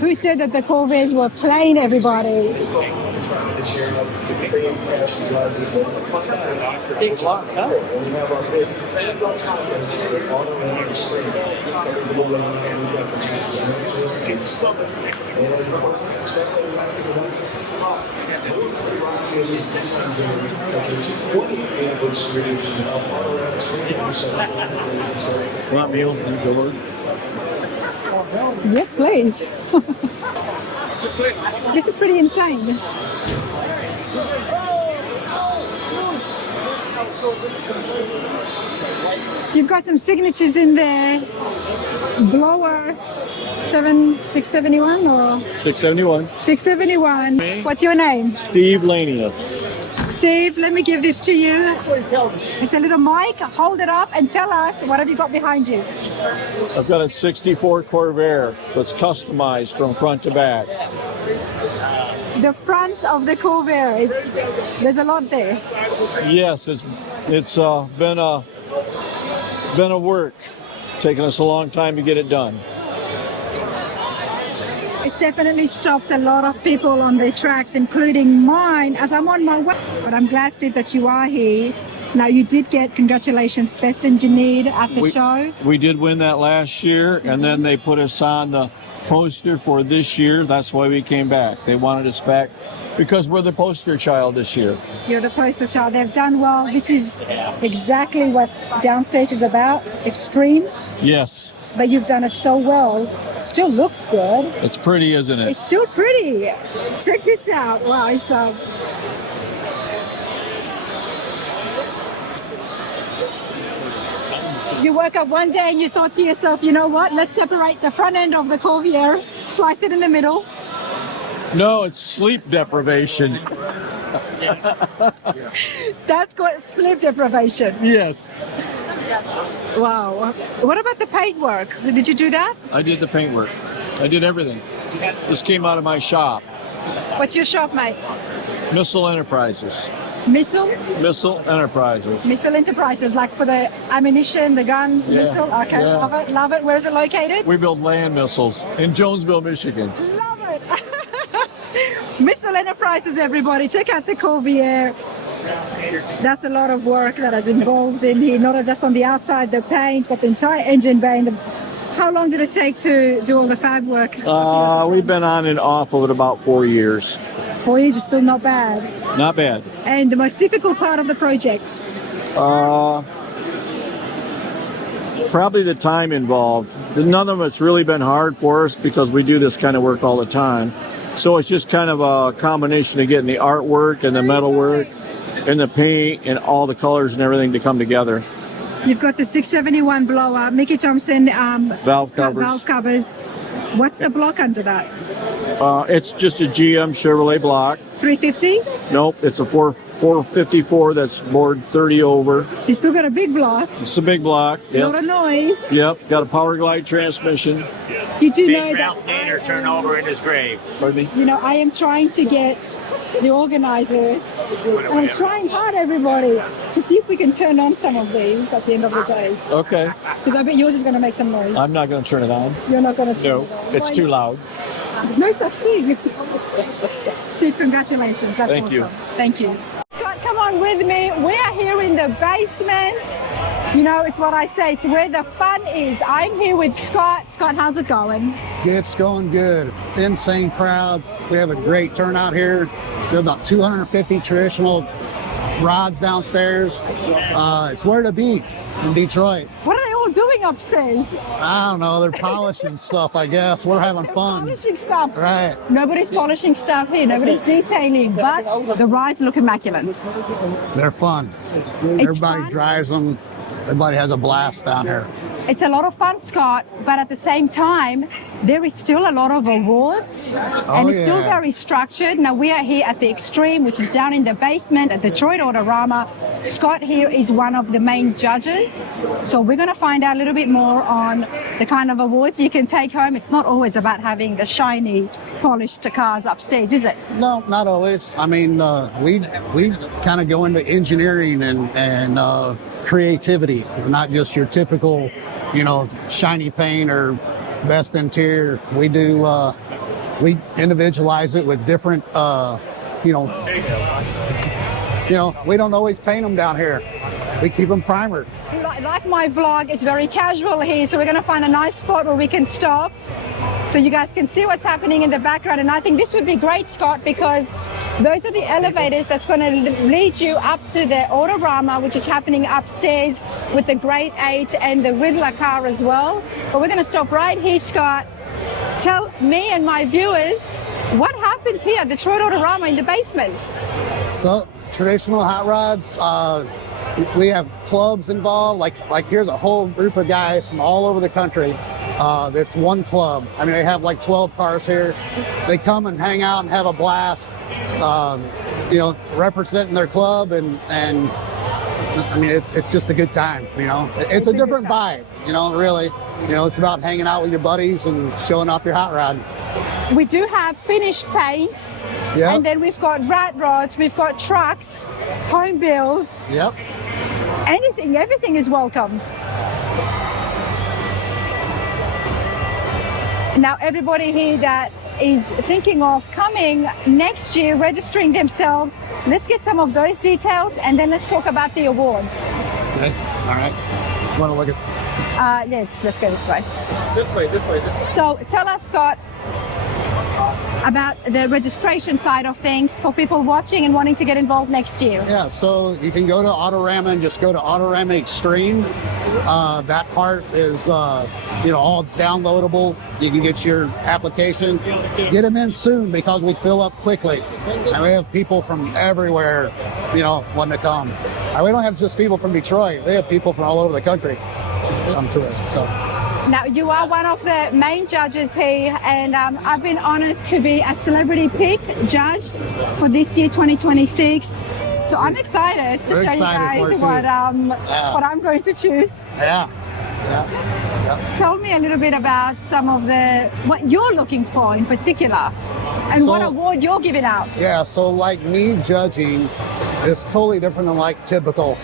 Who said that the Corvairs were plain, everybody? Want me open the door? Yes, please. This is pretty insane. You've got some signatures in there. Blower 671 or 671. 671. What's your name? Steve Lanius. Steve, let me give this to you. It's a little mic. Hold it up and tell us what have you got behind you. I've got a 64 Corvair that's customized from front to back. The front of the Corvair. There's a lot there. Yes, it's been a work. Taken us a long time to get it done. It's definitely stopped a lot of people on the tracks, including mine, as I'm on my way. But I'm glad, Steve, that you are here. Now, you did get, congratulations, Best Engineered at the show. We did win that last year, and then they put us on the poster for this year. That's why we came back. They wanted us back because we're the poster child this year. You're the poster child. They've done well. This is exactly what Downstairs is about, extreme. Yes. But you've done it so well. It still looks good. It's pretty, isn't it? It's still pretty. Check this out. Wow, it's You woke up one day and you thought to yourself, you know what? Let's separate the front end of the Corvair, slice it in the middle. No, it's sleep deprivation. That's called sleep deprivation. Yes. Wow. What about the paint work? Did you do that? I did the paint work. I did everything. This came out of my shop. What's your shop, mate? Missile Enterprises. Missile? Missile Enterprises. Missile Enterprises, like for the ammunition, the guns, missile? Okay, yeah. Love it, love it. Where is it located? We build land missiles in Jonesville, Michigan. Love it. Missile Enterprises, everybody. Check out the Corvair. That's a lot of work that is involved in here, not just on the outside, the paint, but the entire engine bay. How long did it take to do all the fab work? We've been on and off of it about 4 years. 4 years is still not bad. Not bad. And the most difficult part of the project? Probably the time involved. None of it's really been hard for us because we do this kind of work all the time. So it's just kind of a combination of getting the artwork and the metal work and the paint and all the colors and everything to come together. You've got the 671 blower, Mickey Thompson valve covers. Valve covers. What's the block under that? It's just a GM Chevrolet block. 350? Nope, it's a 454 that's bored 30 over. So you still got a big block. It's a big block. A lot of noise. Yep, got a power glide transmission. You do know Big that. Ralph Nader turned over in his grave. Pardon me? You know, I am trying to get the organizers, and I'm trying hard, everybody, to see if we can turn on some of these at the end of the day. Okay. Because I bet yours is going to make some noise. I'm not going to turn it on. You're not going to turn No, it on. it's too loud. There's no such thing. Steve, congratulations. That's Thank awesome. you. Thank you. Scott, come on with me. We are here in the basement. You know, it's what I say, it's where the fun is. I'm here with Scott. Scott, how's it going? It's going good. Insane crowds. We have a great turnout here. There are about 250 traditional rods downstairs. It's where to be in Detroit. What are they all doing upstairs? I don't know. They're polishing stuff, I guess. We're having fun. Polishing stuff. Right. Nobody's polishing stuff here. Nobody's detailing, but the rides look immaculate. They're fun. Everybody drives them. Everybody has a blast down here. It's a lot of fun, Scott, but at the same time, there is still a lot of awards, and it's still very structured. Now, we are here at the Extreme, which is down in the basement at Detroit Autorama. Scott here is one of the main judges, so we're going to find out a little bit more on the kind of awards you can take home. It's not always about having the shiny, polished cars upstairs, is it? No, not always. I mean, we kind of go into engineering and creativity, not just your typical, you know, shiny paint or best interior. We do, we individualize it with different, you know, we don't always paint them down here. We keep them primered. Like my vlog, it's very casual here, so we're going to find a nice spot where we can stop so you guys can see what's happening in the background. And I think this would be great, Scott, because those are the elevators that's going to lead you up to the Autorama, which is happening upstairs with the Grade 8 and the Riddler car as well. But we're going to stop right here, Scott. Tell me and my viewers what happens here at Detroit Autorama in the basement. So, traditional hot rods, we have clubs involved. Like here's a whole group of guys from all over the country. That's one club. I mean, they have like 12 cars here. They come and hang out and have a blast. Representing their club, and I mean, it's just a good time. It's a different vibe. Really. It's about hanging out with your buddies and showing off your hot rod. We do have finished paint. Yep. And then we've got rat rods, we've got trucks, home builds. Yep. Everything is welcome. Now, everybody here that is thinking of coming next year, registering themselves, let's get some of those details, and then let's talk about the awards. Okay. All right. Want to look at? Yes, let's go this way. This way. So tell us, Scott, about the registration side of things for people watching and wanting to get involved next year. Yeah, so you can go to Autorama and just go to Autorama Extreme. That part is, all downloadable. You can get your application. Get them in soon because we fill up quickly. And we have people from everywhere, wanting to come. And we don't have just people from Detroit. We have people from all over the country come to it. So. Now, you are one of the main judges here, and I've been honored to be a celebrity pick judge for this year, 2026. So I'm excited to show you guys what I'm going to choose. Yeah. Tell me a little bit about what you're looking for in particular, and what award you're giving out. Yeah, so like me judging is totally different than like typical.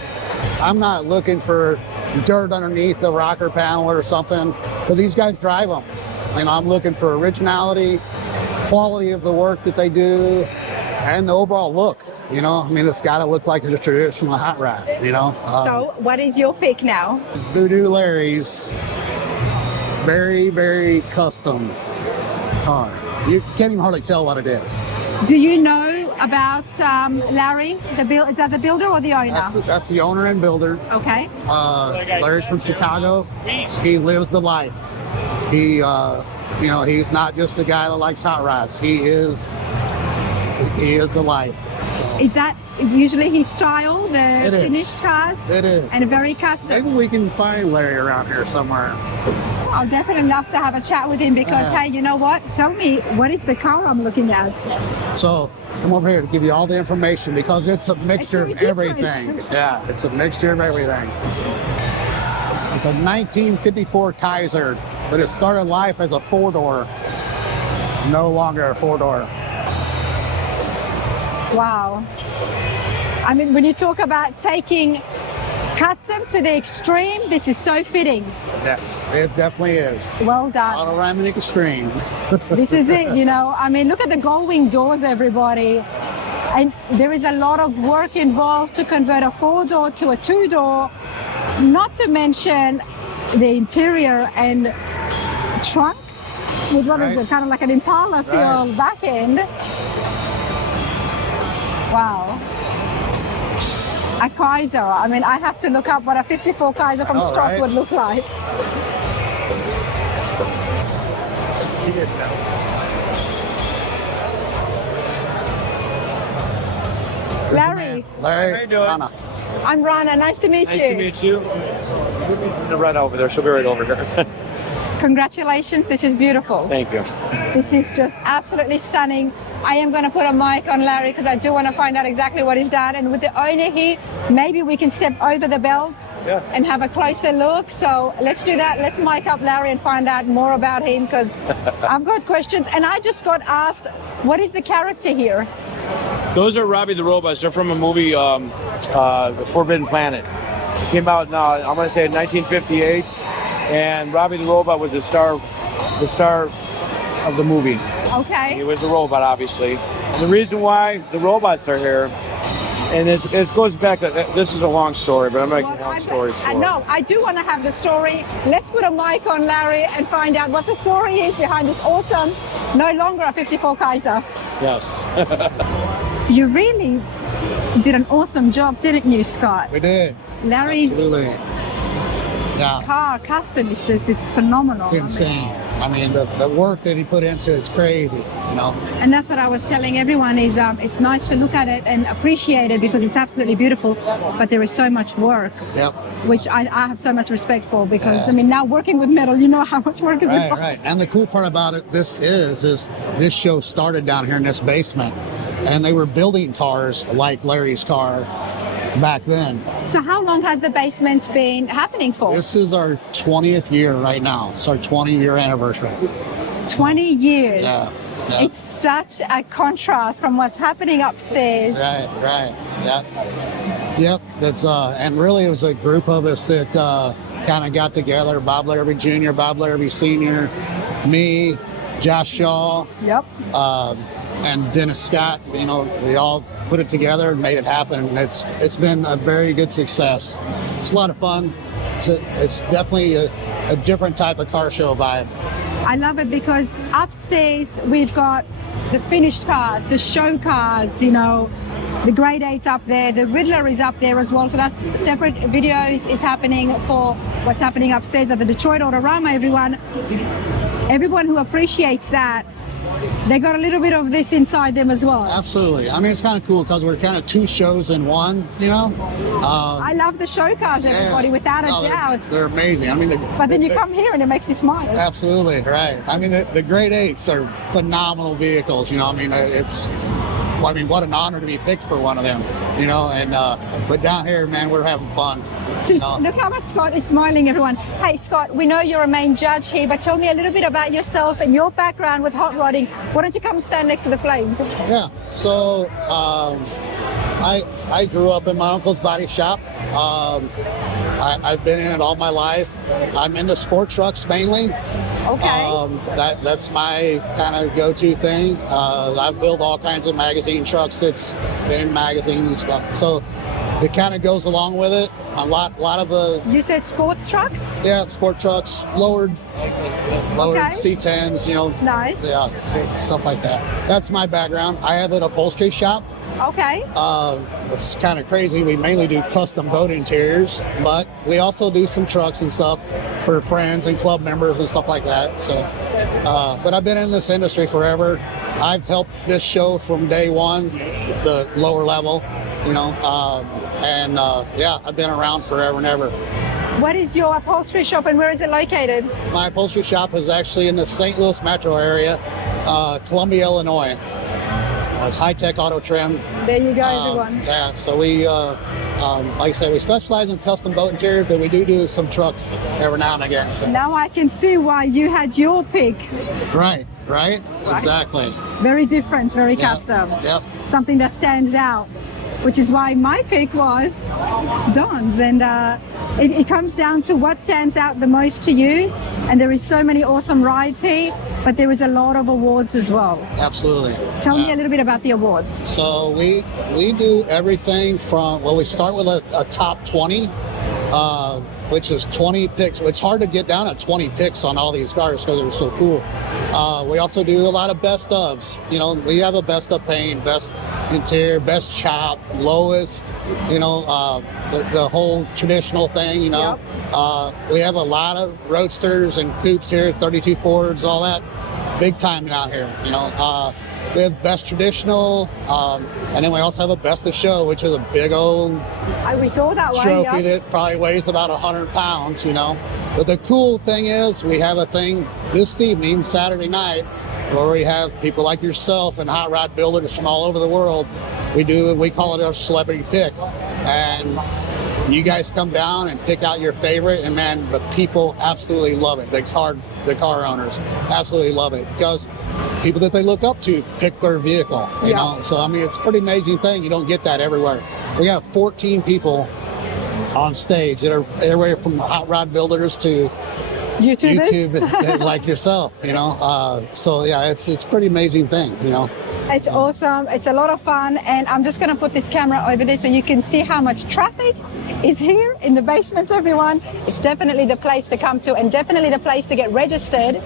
I'm not looking for dirt underneath the rocker panel or something, because these guys drive them. I'm looking for originality, quality of the work that they do, and the overall look. It's got to look like a traditional hot rod. So what is your pick now? It's Voodoo Larry's very, very custom car. You can't even hardly tell what it is. Do you know about Larry? Is that the builder or the owner? That's the owner and builder. Okay. Larry's from Chicago. He lives the life. He, he's not just a guy that likes hot rods. He is the life. Is that usually his style, the finished cars? It is. And very custom. Maybe we can find Larry around here somewhere. I'll definitely love to have a chat with him because, hey, you know what? Tell me, what is the car I'm looking at? So, come over here to give you all the information because it's a mixture of everything. Yeah, it's a mixture of everything. It's a 1954 Kaiser, but it started life as a four-door. No longer a four-door. Wow. I mean, when you talk about taking custom to the extreme, this is so fitting. Yes, it definitely is. Well done. Autorama Extreme. This is it, I mean, look at the gold wing doors, everybody. And there is a lot of work involved to convert a four-door to a two-door, not to mention the interior and trunk with what is it, kind of like an Impala feel back end. Wow. A Kaiser. I mean, I have to look up what a 54 Kaiser from stock would look like. Larry. Larry. How you doing? Rana. I'm Rana. Nice to meet you. Nice to meet you. The red over there. She'll be right over here. Congratulations. This is beautiful. Thank you. This is just absolutely stunning. I am going to put a mic on Larry because I do want to find out exactly what he's done. And with the owner here, maybe we can step over the belt and have a closer look. So let's do that. Let's mic up Larry and find out more about him because I've got questions. And I just got asked, what is the character here? Those are Robbie the Robots. They're from a movie, The Forbidden Planet. It came out, I'm going to say 1958. And Robbie the Robot was the star the star of the movie. Okay. He was a robot, obviously. And the reason why the robots are here, and it goes back, this is a long story, but I'm making a long story short. No, I do want to have the story. Let's put a mic on Larry and find out what the story is behind this awesome, no longer a 54 Kaiser. Yes. You really did an awesome job, didn't you, Scott? We did. Larry's Absolutely. Yeah. car custom is just, it's phenomenal. It's insane. I mean, the work that he put into it's crazy, you know. And that's what I was telling everyone is it's nice to look at it and appreciate it because it's absolutely beautiful, but there is so much work, Yep. which I have so much respect for because, I mean, now working with metal, you know how much work is involved. Right. And the cool part about it, is this show started down here in this basement, and they were building cars like Larry's car back then. So how long has the basement been happening for? This is our 20th year right now. It's our 20-year anniversary. 20 years. Yeah. It's such a contrast from what's happening upstairs. Right. Yep. That's and really it was a group of us that kind of got together. Bob Larby Jr., Bob Larby Sr., me, Josh Shaw. Yep. And Dennis Scott, you know, we all put it together and made it happen. And it's been a very good success. It's a lot of fun. It's definitely a different type of car show vibe. I love it because upstairs we've got the finished cars, the show cars, you know, the grade 8's up there, the Riddler is up there as well. So that's separate videos is happening for what's happening upstairs at the Detroit Autorama, everyone who appreciates that, they got a little bit of this inside them as well. Absolutely. I mean, it's kind of cool because we're kind of two shows in one, you know? I love the show cars, everybody, without a doubt. They're amazing. I mean, but then you come here and it makes you smile. Absolutely, right. I mean, the grade 8s are phenomenal vehicles, you know? I mean, what an honor to be picked for one of them, you know? And but down here, man, we're having fun. So look how much Scott is smiling, everyone. Hey, Scott, we know you're a main judge here, but tell me a little bit about yourself and your background with hot rodding. Why don't you come stand next to the flame? Yeah, so I grew up in my uncle's body shop. I've been in it all my life. I'm into sport trucks mainly. Okay. That's my kind of go-to thing. I've built all kinds of magazine trucks. It's been in magazines and stuff. So it kind of goes along with it. A lot of the. You said sports trucks? Yeah, sport trucks, lowered C10s, you know. Nice. Yeah, stuff like that. That's my background. I have an upholstery shop. Okay. It's kind of crazy. We mainly do custom boat interiors, but we also do some trucks and stuff for friends and club members and stuff like that. So, but I've been in this industry forever. I've helped this show from day one, the lower level, you know, yeah, I've been around forever and ever. What is your upholstery shop and where is it located? My upholstery shop is actually in the St. Louis metro area, Columbia, Illinois. It's high-tech auto trim. There you go, everyone. Yeah, so we, like I said, we specialize in custom boat interiors, but we do some trucks every now and again. So. Now I can see why you had your pick. Right. Exactly. Very different, very custom. Yep. Something that stands out, which is why my pick was Don's. And it comes down to what stands out the most to you. And there is so many awesome rides here, but there is a lot of awards as well. Absolutely. Tell me a little bit about the awards. So we do everything from, well, we start with a top 20, which is 20 picks. It's hard to get down at 20 picks on all these cars because they're so cool. We also do a lot of best ofs. You know, we have a best of paint, best interior, best chop, lowest, you know, the whole traditional thing, you know. Yep. We have a lot of roadsters and coupes here, 32 Fords, all that. Big time out here, you know. We have best traditional, and then we also have a best of show, which is a big old we saw that trophy that probably weighs about 100 pounds, you know. But the cool thing is we have a thing this evening, Saturday night, where we have people like yourself and hot rod builders from all over the world. We call it our celebrity pick. And you guys come down and pick out your favorite, and man, the people absolutely love it. The car owners absolutely love it because people that they look up to pick their vehicle, you know? So, I mean, it's a pretty amazing thing. You don't get that everywhere. We have 14 people on stage that are everywhere from hot rod builders to YouTube like yourself, you know. So yeah, it's pretty amazing thing, you know. It's awesome. It's a lot of fun. And I'm just going to put this camera over there so you can see how much traffic is here in the basement, everyone. It's definitely the place to come to and definitely the place to get registered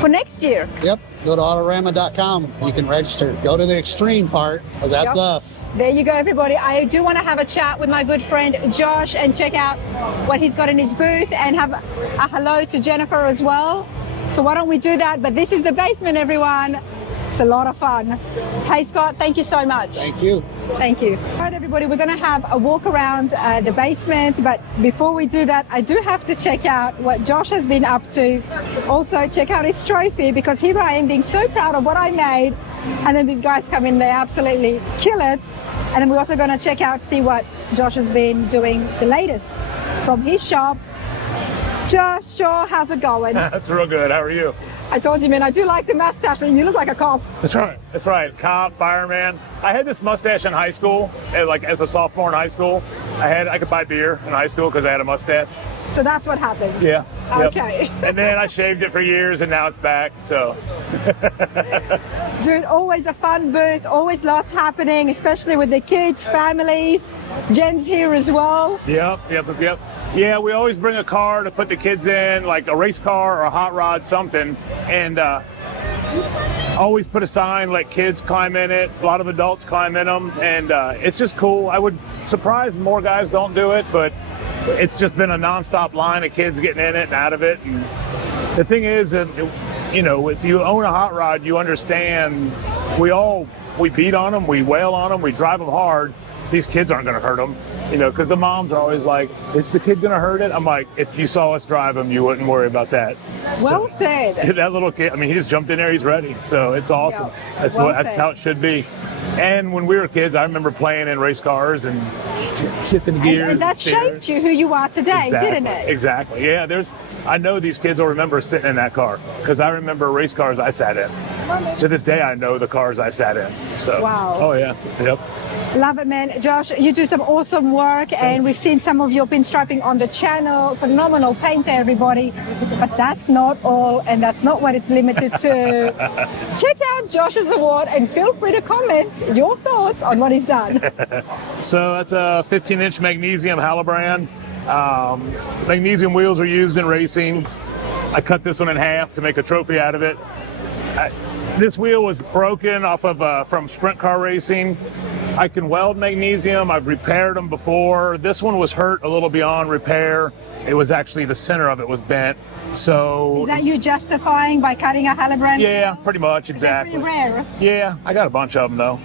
for next year. Yep. Go to Autorama.com. You can register. Go to the extreme part, because that's us. There you go, everybody. I do want to have a chat with my good friend Josh and check out what he's got in his booth and have a hello to Jennifer as well. So why don't we do that? But this is the basement, everyone. It's a lot of fun. Hey, Scott, thank you so much. Thank you. Thank you. All right, everybody, we're going to have a walk around the basement. But before we do that, I do have to check out what Josh has been up to. Also, check out his trophy, because here I am being so proud of what I made. And then these guys come in, they absolutely kill it. And then we're also going to check out, see what Josh has been doing the latest from his shop. Josh, sure, how's it going? That's real good. How are you? I told you, man, I do like the mustache, but you look like a cop. That's right. That's right. Cop, fireman. I had this mustache in high school, like as a sophomore in high school. I could buy beer in high school because I had a mustache. So that's what happened? Yeah. Okay. Yep. And then I shaved it for years, and now it's back, so. Dude, always a fun booth, always lots happening, especially with the kids, families. Jen's here as well. Yep. Yeah, we always bring a car to put the kids in, like a race car or a hot rod, something. And always put a sign, let kids climb in it. A lot of adults climb in them. And it's just cool. I would surprise more guys don't do it, but it's just been a nonstop line of kids getting in it and out of it. And the thing is, you know, if you own a hot rod, you understand we beat on them, we wail on them, we drive them hard. These kids aren't going to hurt them, you know, because the moms are always like, is the kid going to hurt it? I'm like, if you saw us drive him, you wouldn't worry about that. Well said. That little kid, I mean, he just jumped in there, he's ready. So it's awesome. Yeah. That's how it should be. And when we were kids, I remember playing in race cars and shifting gears. And that shaped you who you are today, didn't it? Exactly. Yeah, I know these kids will remember sitting in that car, because I remember race cars I sat in. To this day, I know the cars I sat in. So. Wow. Oh, yeah. Yep. Love it, man. Josh, you do some awesome work, and we've seen some of your pinstriping on the channel. Phenomenal painter, everybody. But that's not all, and that's not what it's limited to. Check out Josh's award and feel free to comment your thoughts on what he's done. So that's a 15-inch magnesium Halibrand. Magnesium wheels are used in racing. I cut this one in half to make a trophy out of it. This wheel was broken off of from sprint car racing. I can weld magnesium. I've repaired them before. This one was hurt a little beyond repair. It was actually the center of it was bent. So is that you justifying by cutting a Halibrand? Yeah, pretty much, exactly. Is that pretty rare? Yeah, I got a bunch of them though.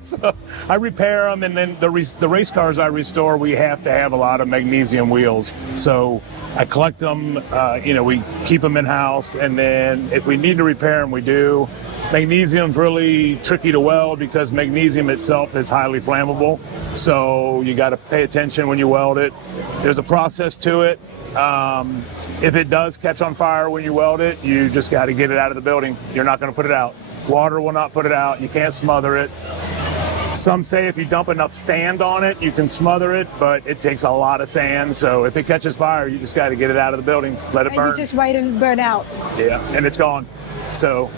So I repair them, and then the race cars I restore, we have to have a lot of magnesium wheels. So I collect them, you know, we keep them in house, and then if we need to repair them, we do. Magnesium's really tricky to weld because magnesium itself is highly flammable. So you got to pay attention when you weld it. There's a process to it. If it does catch on fire when you weld it, you just got to get it out of the building. You're not going to put it out. Water will not put it out. You can't smother it. Some say if you dump enough sand on it, you can smother it, but it takes a lot of sand. So if it catches fire, you just got to get it out of the building, let it burn. You just wait and burn out. Yeah, and it's gone. So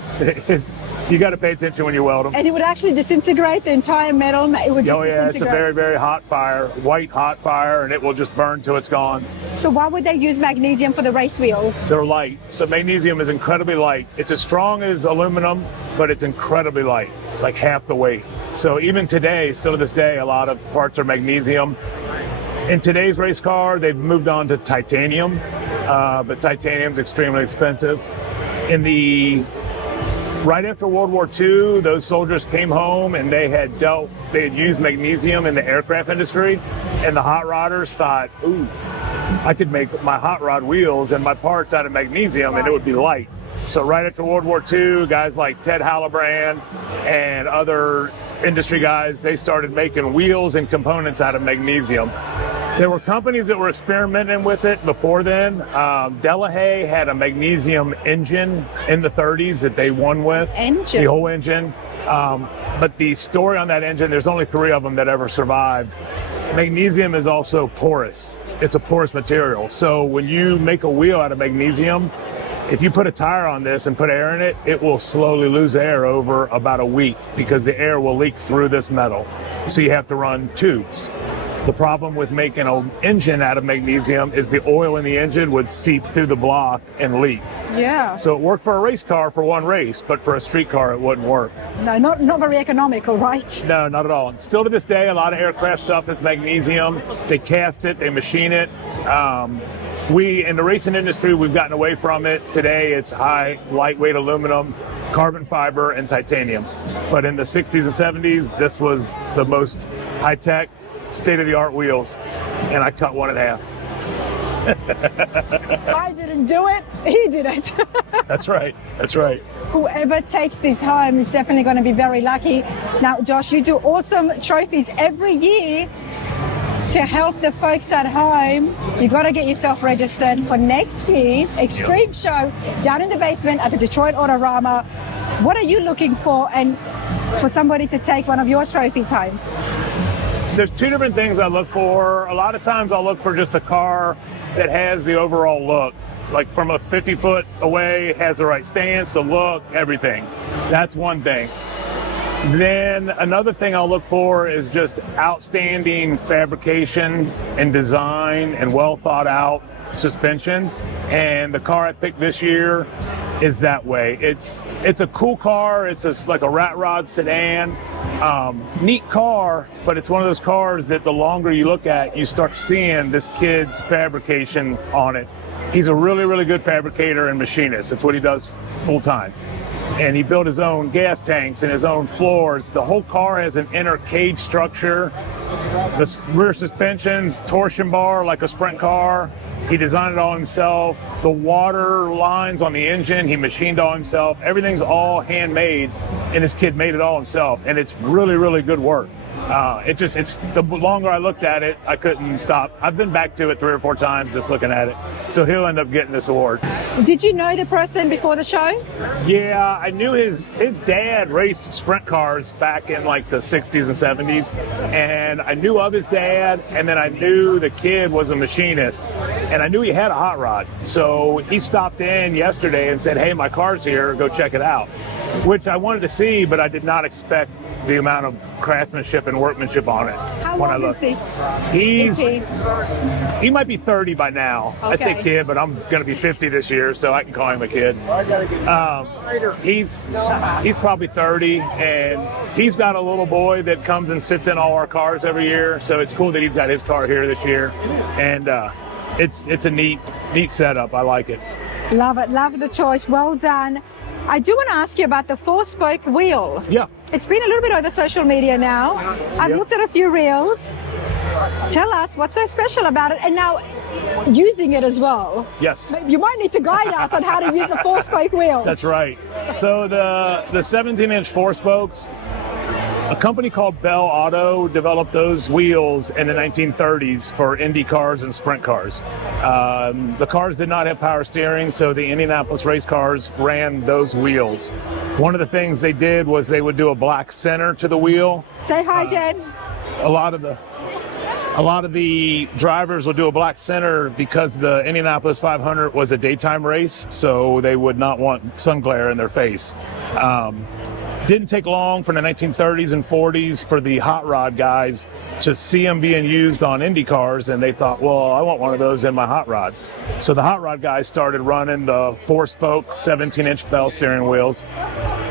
you got to pay attention when you weld them. And it would actually disintegrate the entire metal. It would just It's a very, very hot fire, white hot fire, and it will just burn till it's gone. So why would they use magnesium for the race wheels? They're light. So magnesium is incredibly light. It's as strong as aluminum, but it's incredibly light, like half the weight. So even today, still to this day, a lot of parts are magnesium. In today's race car, they've moved on to titanium, but titanium's extremely expensive. Right after World War II, those soldiers came home and they had used magnesium in the aircraft industry, and the hot rodders thought, ooh, I could make my hot rod wheels and my parts out of magnesium and it would be light. So right after World War II, guys like Ted Halibrand and other industry guys, they started making wheels and components out of magnesium. There were companies that were experimenting with it before then. Delahaye had a magnesium engine in the 30s that they won with. The whole engine. But the story on that engine, there's only 3 of them that ever survived. Magnesium is also porous. It's a porous material. So when you make a wheel out of magnesium, if you put a tire on this and put air in it, it will slowly lose air over about a week because the air will leak through this metal. So you have to run tubes. The problem with making an engine out of magnesium is the oil in the engine would seep through the block and leak. Yeah. So it worked for a race car for one race, but for a street car, it wouldn't work. No, not very economical, right? No, not at all. And still to this day, a lot of aircraft stuff is magnesium. They cast it, they machine it. We, in the racing industry, we've gotten away from it. Today, it's high, lightweight aluminum, carbon fiber, and titanium. But in the 60s and 70s, this was the most high-tech, state-of-the-art wheels, and I cut one in half. I didn't do it, he did it. That's right, that's right. Whoever takes this home is definitely going to be very lucky. Now, Josh, you do awesome trophies every year to help the folks at home. You got to get yourself registered for next year's Extreme Show down in the basement at the Detroit Autorama. What are you looking for and for somebody to take one of your trophies home? There's two different things I look for. A lot of times I'll look for just a car that has the overall look. Like from a 50 foot away, has the right stance, the look, everything. That's one thing. Then another thing I'll look for is just outstanding fabrication and design and well thought out suspension. And the car I picked this year is that way. It's a cool car. It's like a rat rod sedan. Neat car, but it's one of those cars that the longer you look at, you start seeing this kid's fabrication on it. He's a really, really good fabricator and machinist. It's what he does full time. And he built his own gas tanks and his own floors. The whole car has an inner cage structure. The rear suspension's torsion bar like a sprint car. He designed it all himself. The water lines on the engine, he machined all himself. Everything's all handmade, and this kid made it all himself. And it's really, really good work. It's the longer I looked at it, I couldn't stop. I've been back to it 3 or 4 times just looking at it. So he'll end up getting this award. Did you know the person before the show? Yeah, I knew his dad raced sprint cars back in like the 60s and 70s. And I knew of his dad, and then I knew the kid was a machinist. And I knew he had a hot rod. So he stopped in yesterday and said, hey, my car's here, go check it out. Which I wanted to see, but I did not expect the amount of craftsmanship and workmanship on it. How when old is this? He might be 30 by now. Okay. I say kid, but I'm going to be 50 this year, so I can call him a kid. He's probably 30, and he's got a little boy that comes and sits in all our cars every year. So it's cool that he's got his car here this year, and it's a neat setup. I like it. Love it. Love the choice. Well done. I do want to ask you about the 4-spoke wheel. Yeah. It's been a little bit over social media now. I've looked at a few reels. Tell us what's so special about it, and now using it as well. Yes. You might need to guide us on how to use the 4-spoke wheel. That's right. So the 17-inch 4-spokes, a company called Bell Auto developed those wheels in the 1930s for Indy cars and sprint cars. The cars did not have power steering, so the Indianapolis race cars ran those wheels. One of the things they did was they would do a black center to the wheel. Say hi, Jen. A lot of the drivers would do a black center because the Indianapolis 500 was a daytime race, so they would not want sun glare in their face. Didn't take long from the 1930s and 40s for the hot rod guys to see them being used on Indy cars, and they thought, well, I want one of those in my hot rod. So the hot rod guys started running the 4-spoke 17-inch Bell steering wheels.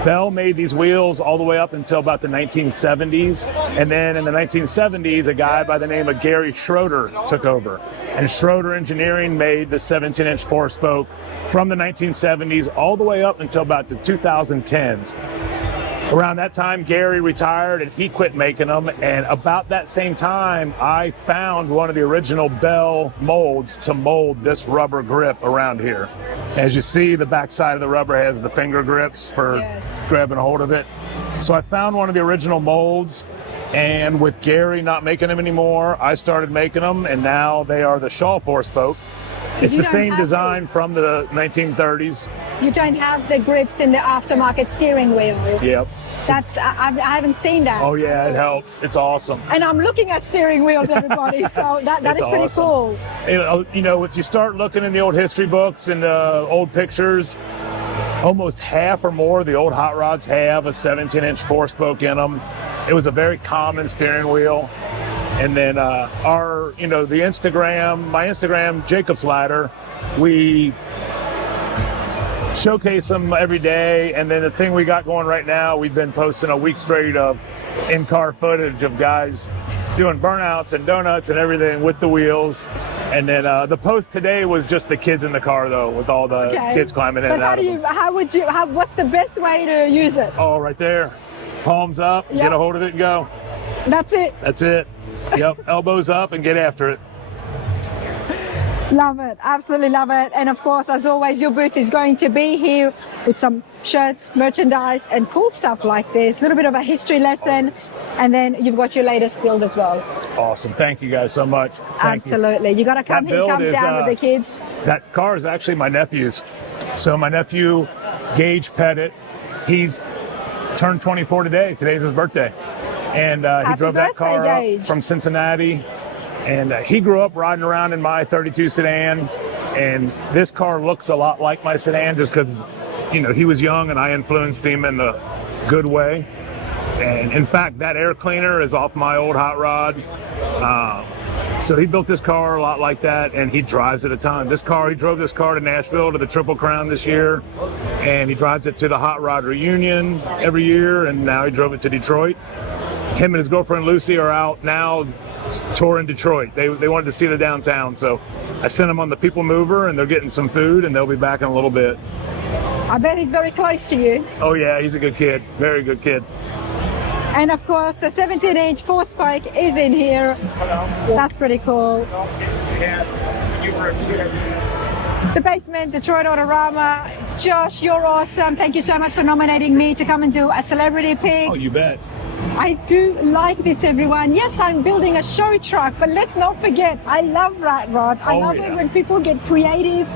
Bell made these wheels all the way up until about the 1970s, and then in the 1970s, a guy by the name of Gary Schroeder took over. And Schroeder Engineering made the 17-inch 4-spoke from the 1970s all the way up until about the 2010s. Around that time, Gary retired and he quit making them. And about that same time, I found one of the original Bell molds to mold this rubber grip around here. As you see, the back side of the rubber has the finger grips for grabbing a hold of it. So I found one of the original molds, and with Gary not making them anymore, I started making them, and now they are the Shaw 4-spoke. It's You the don't same have design from the 1930s. You don't have the grips in the aftermarket steering wheels. Yep. I haven't seen that. Oh yeah, it helps. It's awesome. And I'm looking at steering wheels, everybody. So that It's is pretty awesome. cool. You know, if you start looking in the old history books and old pictures, almost half or more of the old hot rods have a 17-inch four-spoke in them. It was a very common steering wheel. And then my Instagram, Jacob's Ladder, we showcase them every day. And then the thing we got going right now, we've been posting a week straight of in-car footage of guys doing burnouts and donuts and everything with the wheels. And then the post today was just the kids in the car, though, with all the kids climbing in and out of them. What's the best way to use it? Oh, right there. Palms up, Yep. get a hold of it and go. That's it. That's it. Yep, elbows up and get after it. Love it. Absolutely love it. And of course, as always, your booth is going to be here with some shirts, merchandise, and cool stuff like this. A little bit of a history lesson. And then you've got your latest build as well. Awesome. Thank you guys so much. Thank Absolutely. You got to come That here, build come is, down with the kids. That car is actually my nephew's. So my nephew, Gage Pettit, he's turned 24 today. Today's his birthday. And he Happy drove that birthday, car Gage. up from Cincinnati. And he grew up riding around in my 32 sedan. And this car looks a lot like my sedan just because, you know, he was young and I influenced him in the good way. And in fact, that air cleaner is off my old hot rod. So he built this car a lot like that, and he drives it a ton. He drove this car to Nashville to the Triple Crown this year, and he drives it to the Hot Rod Reunion every year, and now he drove it to Detroit. Him and his girlfriend Lucy are out now touring Detroit. They wanted to see the downtown, so I sent them on the People Mover, and they're getting some food, and they'll be back in a little bit. I bet he's very close to you. Oh yeah, he's a good kid, very good kid. And of course, the 17-inch four-spoke is in here. That's pretty cool. The basement, Detroit Autorama. Josh, you're awesome. Thank you so much for nominating me to come and do a celebrity pick. Oh, you bet. I do like this, everyone. Yes, I'm building a show truck, but let's not forget, I love rat rods. I love it when people get creative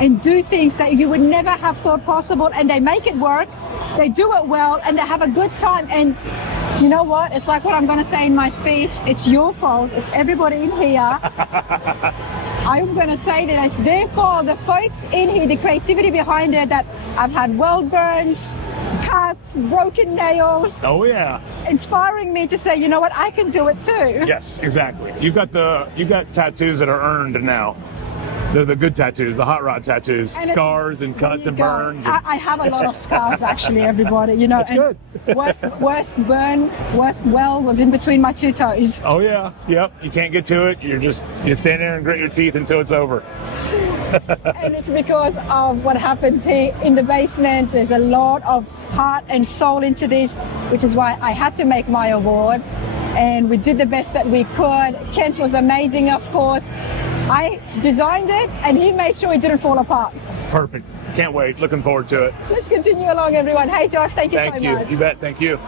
and do things that you would never have thought possible, and they make it work. They do it well, and they have a good time. And you know what? It's like what I'm going to say in my speech. It's your fault. It's everybody in here. I'm going to say that it's their fault. The folks in here, the creativity behind it, that I've had weld burns, cuts, broken nails. Oh yeah. Inspiring me to say, you know what? I can do it too. Yes, exactly. You got tattoos that are earned now. They're the good tattoos, the hot rod tattoos, And scars and cuts and burns. I have a lot of scars, actually, everybody. You know, That's good. worst burn, worst weld was in between my two toes. Oh yeah, yep. You can't get to it. You stand there and grit your teeth until it's over. And it's because of what happens here in the basement. There's a lot of heart and soul into this, which is why I had to make my award. And we did the best that we could. Kent was amazing, of course. I designed it, and he made sure it didn't fall apart. Perfect. Can't wait. Looking forward to it. Let's continue along, everyone. Hey, Josh, thank you so much. Thank you. You bet. Thank you.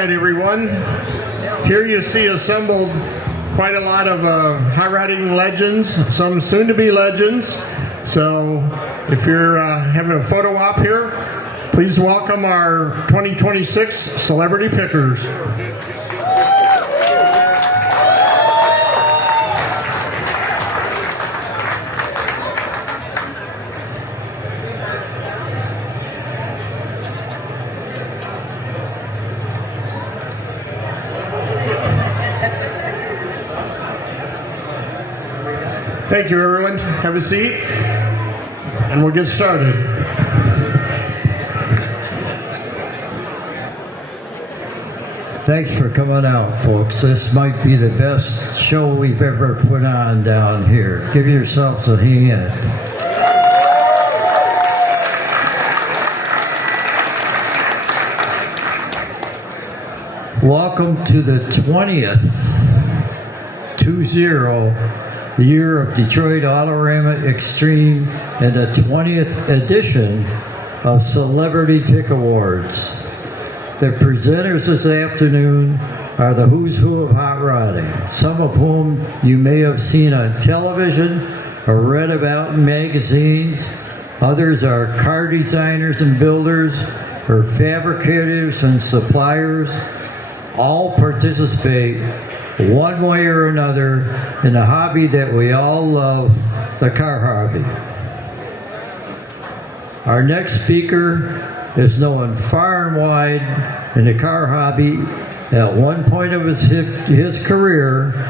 right, everyone. Here you see assembled quite a lot of high riding legends, some soon to be legends. So if you're having a photo op here, please welcome our 2026 celebrity pickers. Thank you, everyone. Have a seat, and we'll get started. Thanks for coming out, folks. This might be the best show we've ever put on down here. Give yourselves a hand. Welcome to the 20th year of Detroit Autorama Extreme and the 20th edition of Celebrity Pick Awards. The presenters this afternoon are the who's who of hot rodding, some of whom you may have seen on television or read about in magazines. Others are car designers and builders or fabricators and suppliers. All participate one way or another in a hobby that we all love, the car hobby. Our next speaker is known far and wide in the car hobby. At one point of his career,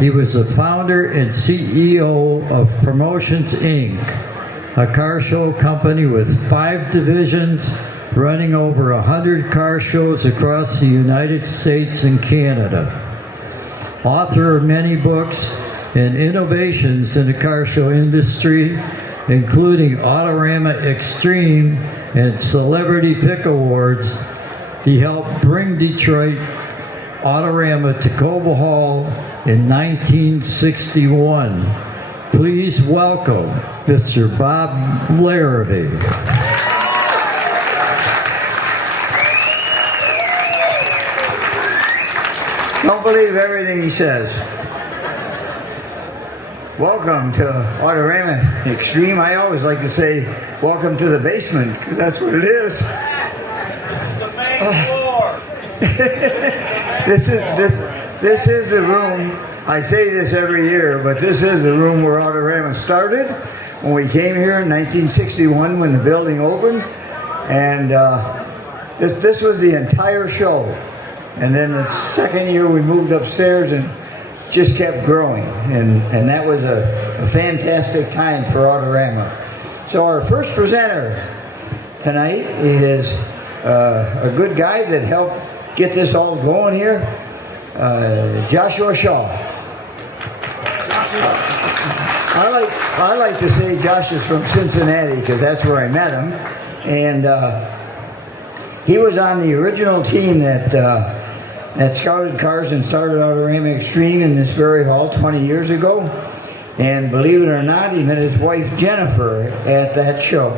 he was the founder and CEO of Promotions Inc., a car show company with 5 divisions running over 100 car shows across the United States and Canada. Author of many books and innovations in the car show industry, including Autorama Extreme and Celebrity Pick Awards. He helped bring Detroit Autorama to Cobo Hall in 1961. Please welcome Mr. Bob Larby. Don't believe everything he says. Welcome to Autorama Extreme. I always like to say, welcome to the basement, because that's what it is. The main floor. This is the room. I say this every year, but this is the room where Autorama started when we came here in 1961 when the building opened, and this was the entire show. And then the second year we moved upstairs and just kept growing, and that was a fantastic time for Autorama. So our first presenter tonight is a good guy that helped get this all going here, Joshua Shaw. I like to say Josh is from Cincinnati because that's where I met him, and he was on the original team that scouted cars and started Autorama Extreme in this very hall 20 years ago. And believe it or not, he met his wife Jennifer at that show.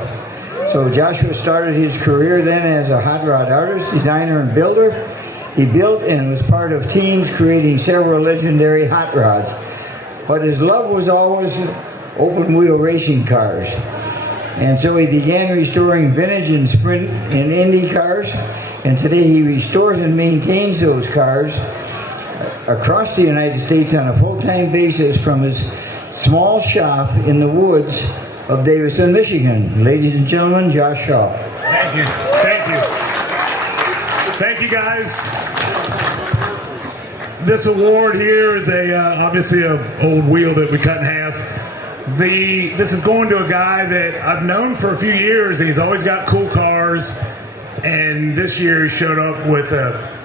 So Joshua started his career then as a hot rod artist, designer, and builder. He built and was part of teams creating several legendary hot rods. But his love was always open wheel racing cars. And so he began restoring vintage and sprint and Indy cars. And today he restores and maintains those cars across the United States on a full-time basis from his small shop in the woods of Davison, Michigan. Ladies and gentlemen, Josh Shaw. Thank you. Thank you. Thank you, guys. This award here is obviously an old wheel that we cut in half. This is going to a guy that I've known for a few years, and he's always got cool cars. And this year he showed up with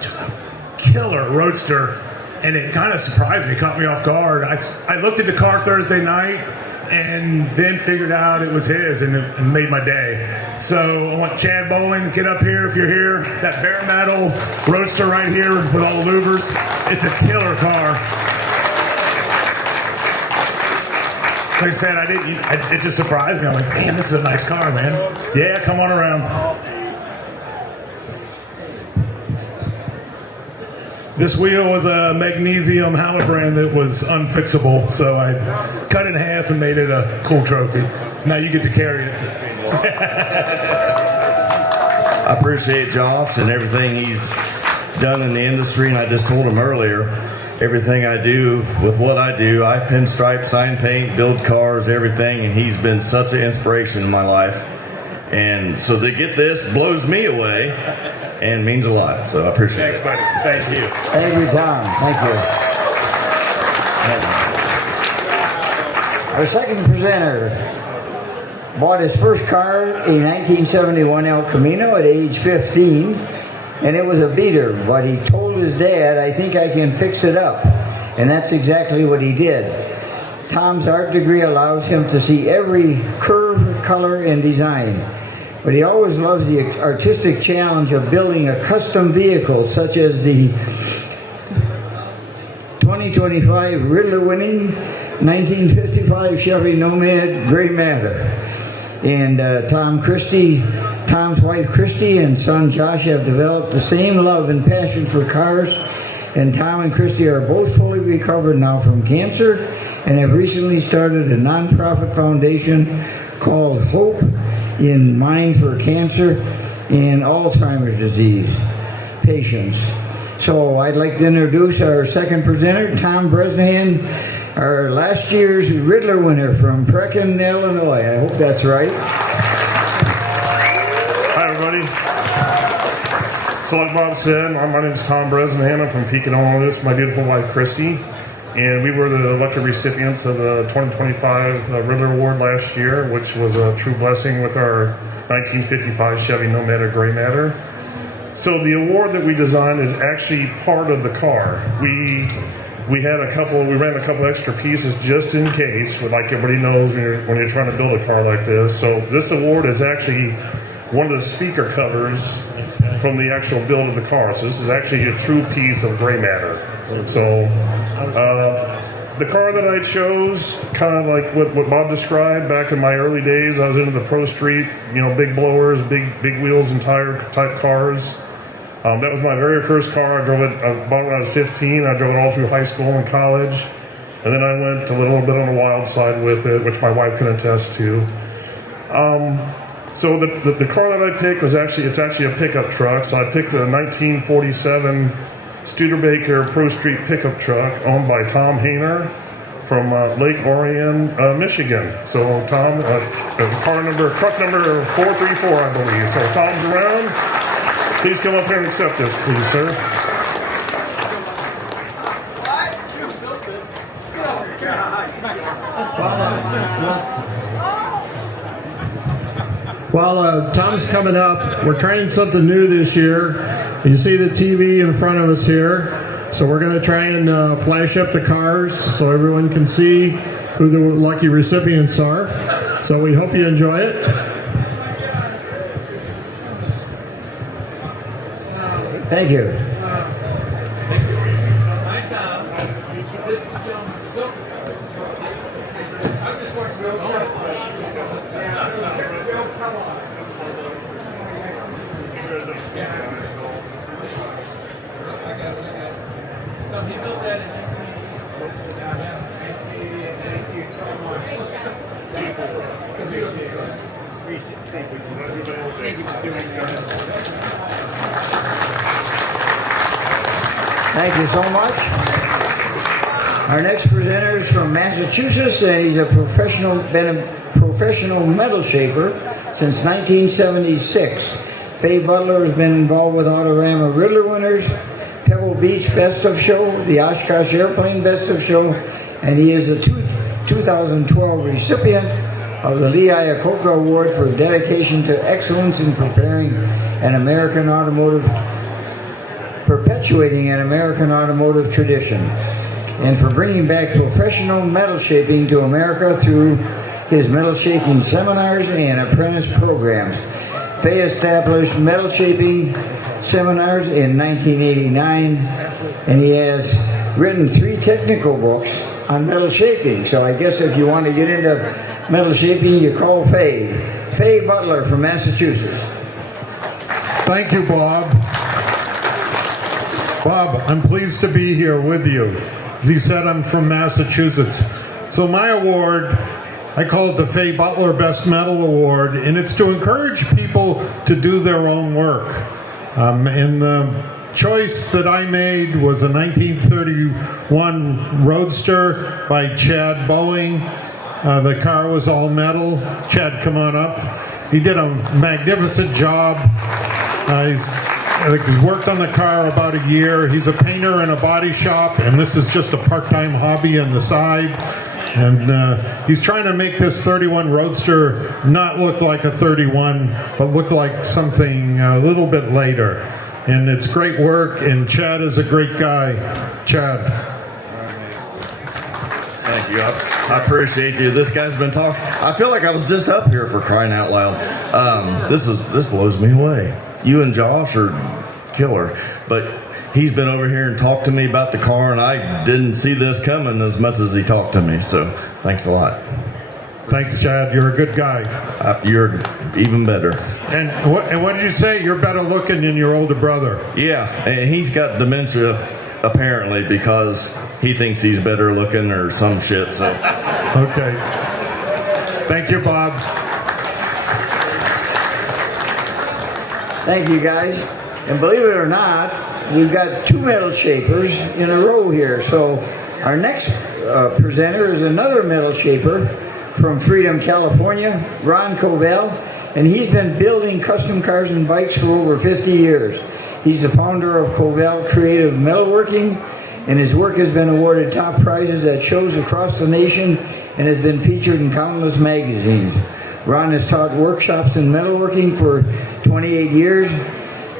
just a killer roadster, and it kind of surprised me, caught me off guard. I looked at the car Thursday night and then figured out it was his, and it made my day. So I want Chad Bowling, get up here if you're here. That bare metal roadster right here with all the louvers. It's a killer car. Like I said, it just surprised me. I'm like, man, this is a nice car, man. Yeah, come on around. This wheel was a magnesium halobrand that was unfixable, so I cut it in half and made it a cool trophy. Now you get to carry it. I appreciate Josh and everything he's done in the industry, and I just told him earlier, everything I do with what I do, I pinstripe, sign paint, build cars, everything, and he's been such an inspiration in my life. And so to get this blows me away and means a lot. So I appreciate it. Thanks, buddy. Thank you. Thank you, Tom. Thank you. Our second presenter bought his first car, a 1971 El Camino, at age 15, and it was a beater, but he told his dad, I think I can fix it up. And that's exactly what he did. Tom's art degree allows him to see every curve, color, and design. But he always loves the artistic challenge of building a custom vehicle, such as the 2025 Riddler winning 1955 Chevy Nomad Gray Matter. And Tom's wife Christy and son Josh have developed the same love and passion for cars, and Tom and Christy are both fully recovered now from cancer and have recently started a nonprofit foundation called Hope in Mind for Cancer and Alzheimer's disease patients. So I'd like to introduce our second presenter, Tom Bresnahan, our last year's Riddler winner from Brecken, Illinois. I hope that's right. Hi, everybody. So like Bob said, my name's Tom Bresnahan. I'm from Pekin, Illinois. This is my beautiful wife, Christy. And we were the lucky recipients of the 2025 Riddler Award last year, which was a true blessing with our 1955 Chevy Nomad Gray Matter. So the award that we designed is actually part of the car. We ran a couple extra pieces just in case, but like everybody knows when you're trying to build a car like this. So this award is actually one of the speaker covers from the actual build of the car. So this is actually a true piece of gray matter. So the car that I chose, kind of like what Bob described back in my early days, I was into the Pro Street, big blowers, big wheels and tire type cars. That was my very first car. I bought it when I was 15. I drove it all through high school and college. And then I went a little bit on the wild side with it, which my wife can attest to. So the car that I picked it's actually a pickup truck. So I picked a 1947 Studebaker Pro Street pickup truck owned by Tom Hayner from Lake Orion, Michigan. So Tom, truck number 434, I believe. So Tom's around. Please come up here and accept this, please, sir. While Tom's coming up, we're trying something new this year. You see the TV in front of us here. So we're going to try and flash up the cars so everyone can see who the lucky recipients are. So we hope you enjoy it. Thank you. Thank you so much. Our next presenter is from Massachusetts, and he's been a professional metal shaper since 1976. Faye Butler has been involved with Autorama Riddler winners, Pebble Beach Best of Show, the Oshkosh Airplane Best of Show, and he is the 2012 recipient of the Lee Iacocca Award for dedication to excellence in perpetuating an American automotive tradition, and for bringing back professional metal shaping to America through his metal shaping seminars and apprentice programs. Faye established metal shaping seminars in 1989, and he has written 3 technical books on metal shaping. So I guess if you want to get into metal shaping, you call Faye. Faye Butler from Massachusetts. Thank you, Bob. Bob, I'm pleased to be here with you. As he said, I'm from Massachusetts. So my award, I call it the Fay Butler Best Metal Award, and it's to encourage people to do their own work. And the choice that I made was a 1931 Roadster by Chad Boeing. The car was all metal. Chad, come on up. He did a magnificent job. He's worked on the car about a year. He's a painter in a body shop, and this is just a part-time hobby on the side. And he's trying to make this 31 Roadster not look like a 31, but look like something a little bit later. And it's great work, and Chad is a great guy. Chad. Thank you. I appreciate you. This guy's been talking. I feel like I was just up here, for crying out loud. This blows me away. You and Josh are killer, but he's been over here and talked to me about the car, and I didn't see this coming as much as he talked to me. So thanks a lot. Thanks, Chad. You're a good guy. You're even better. And what did you say? You're better looking than your older brother. Yeah, and he's got dementia apparently because he thinks he's better looking or some shit. So okay. Thank you, Bob. Thank you, guys. And believe it or not, we've got two metal shapers in a row here. So our next presenter is another metal shaper from Freedom, California, Ron Covell, and he's been building custom cars and bikes for over 50 years. He's the founder of Covell Creative Metalworking, and his work has been awarded top prizes at shows across the nation and has been featured in countless magazines. Ron has taught workshops in metalworking for 28 years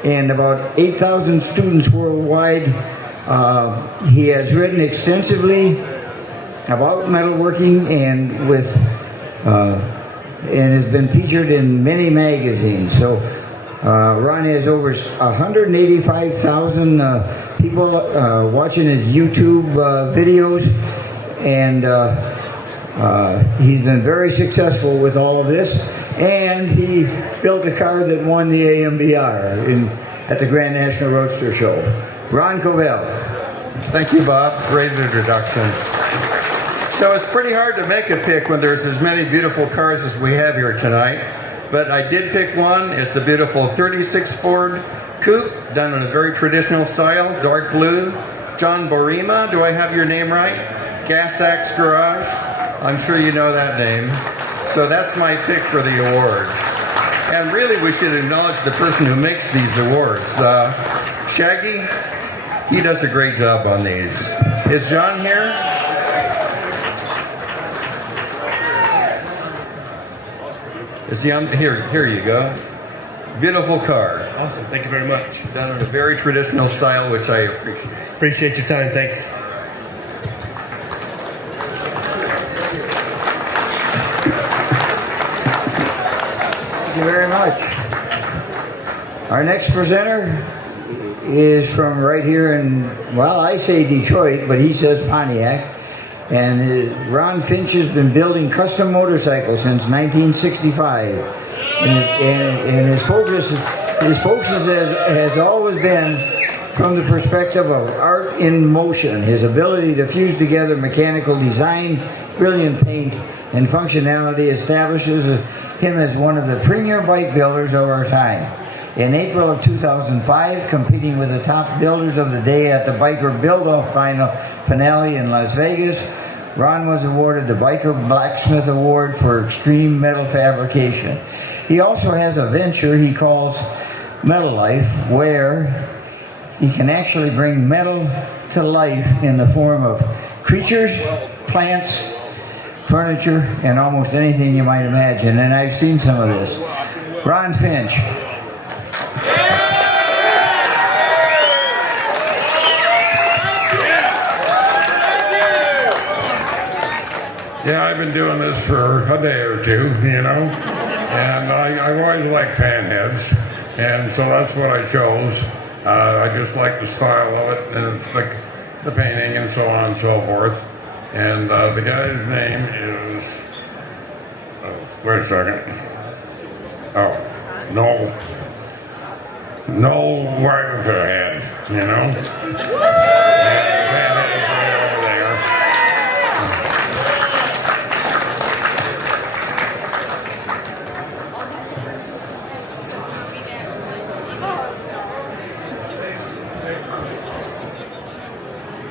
and about 8,000 students worldwide. He has written extensively about metalworking and has been featured in many magazines. So Ron has over 185,000 people watching his YouTube videos, and he's been very successful with all of this. And he built a car that won the AMBR at the Grand National Roadster Show. Ron Covell. Thank you, Bob. Great introduction. So it's pretty hard to make a pick when there's as many beautiful cars as we have here tonight. But I did pick one. It's a beautiful 36 Ford Coupe, done in a very traditional style, dark blue. John Borima, do I have your name right? Gas Axe Garage. I'm sure you know that name. So that's my pick for the award. And really we should acknowledge the person who makes these awards. Shaggy, he does a great job on these. Is John here? Is he on? Here you go. Beautiful car. Awesome, thank you very much. Done in a very traditional style, which I appreciate. Appreciate your time, thanks. Thank you very much. Our next presenter is from right here in, well, I say Detroit, but he says Pontiac. And Ron Finch has been building custom motorcycles since 1965. And his focus has always been from the perspective of art in motion. His ability to fuse together mechanical design, brilliant paint, and functionality establishes him as one of the premier bike builders of our time. In April of 2005, competing with the top builders of the day at the Biker Build-Off finale in Las Vegas, Ron was awarded the Biker Blacksmith Award for extreme metal fabrication. He also has a venture he calls Metal Life, where he can actually bring metal to life in the form of creatures, plants, furniture, and almost anything you might imagine. And I've seen some of this. Ron Finch. Yeah, I've been doing this for a day or two, you know, and I always like panheads, and so that's what I chose. I just like the style of it, and like the painting and so on and so forth. And the guy's name is, wait a second. Oh, no. no wagons ahead, you know?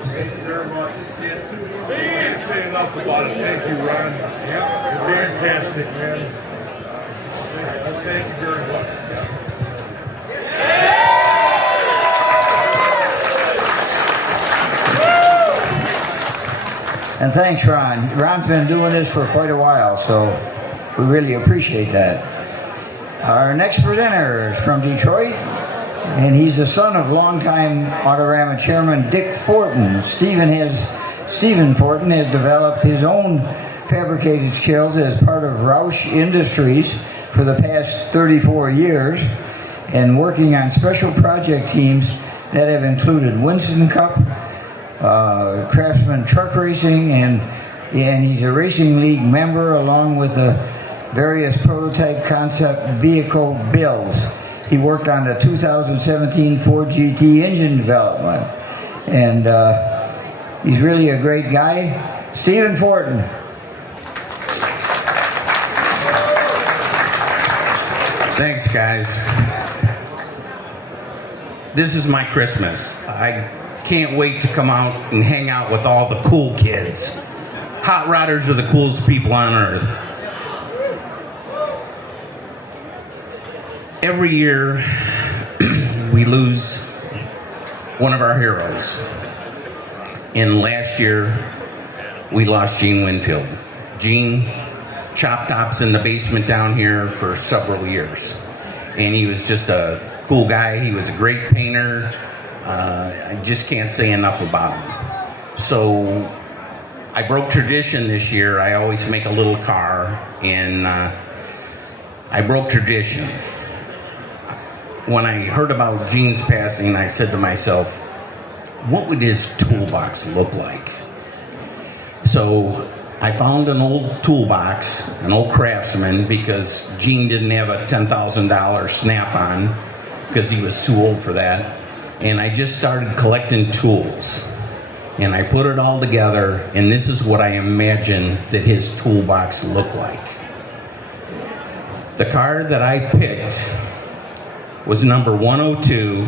Thank you very much. Can't say enough about it. Thank you, Ron. Yeah, you're fantastic, man. Thank you very much. And thanks, Ron. Ron's been doing this for quite a while, so we really appreciate that. Our next presenter is from Detroit, and he's the son of longtime Autorama chairman Dick Fortin. Stephen Fortin has developed his own fabricated skills as part of Roush Industries for the past 34 years, and working on special project teams that have included Winston Cup, Craftsman Truck Racing, and he's a Racing League member along with the various prototype concept vehicle builds. He worked on the 2017 Ford GT engine development, and he's really a great guy. Stephen Fortin. Thanks, guys. This is my Christmas. I can't wait to come out and hang out with all the cool kids. Hot rodders are the coolest people on earth. Every year, we lose one of our heroes. And last year, we lost Gene Winfield. Gene chopped tops in the basement down here for several years. And he was just a cool guy. He was a great painter. I just can't say enough about him. So I broke tradition this year. I always make a little car, and I broke tradition. When I heard about Gene's passing, I said to myself, what would his toolbox look like? So I found an old toolbox, an old Craftsman, because Gene didn't have a $10,000 Snap-on because he was too old for that. And I just started collecting tools. And I put it all together, and this is what I imagine that his toolbox looked like. The car that I picked was number 102.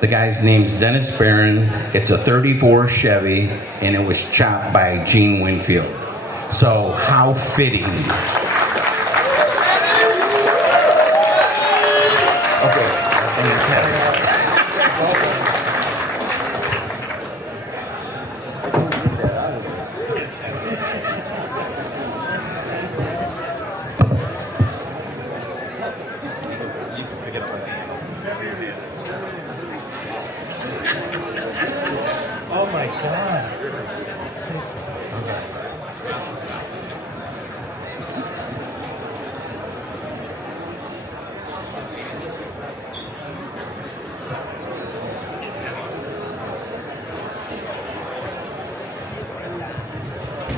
The guy's name's Dennis Barron. It's a 34 Chevy, and it was chopped by Gene Winfield. So how fitting. Okay, and it's heavy. Oh my God.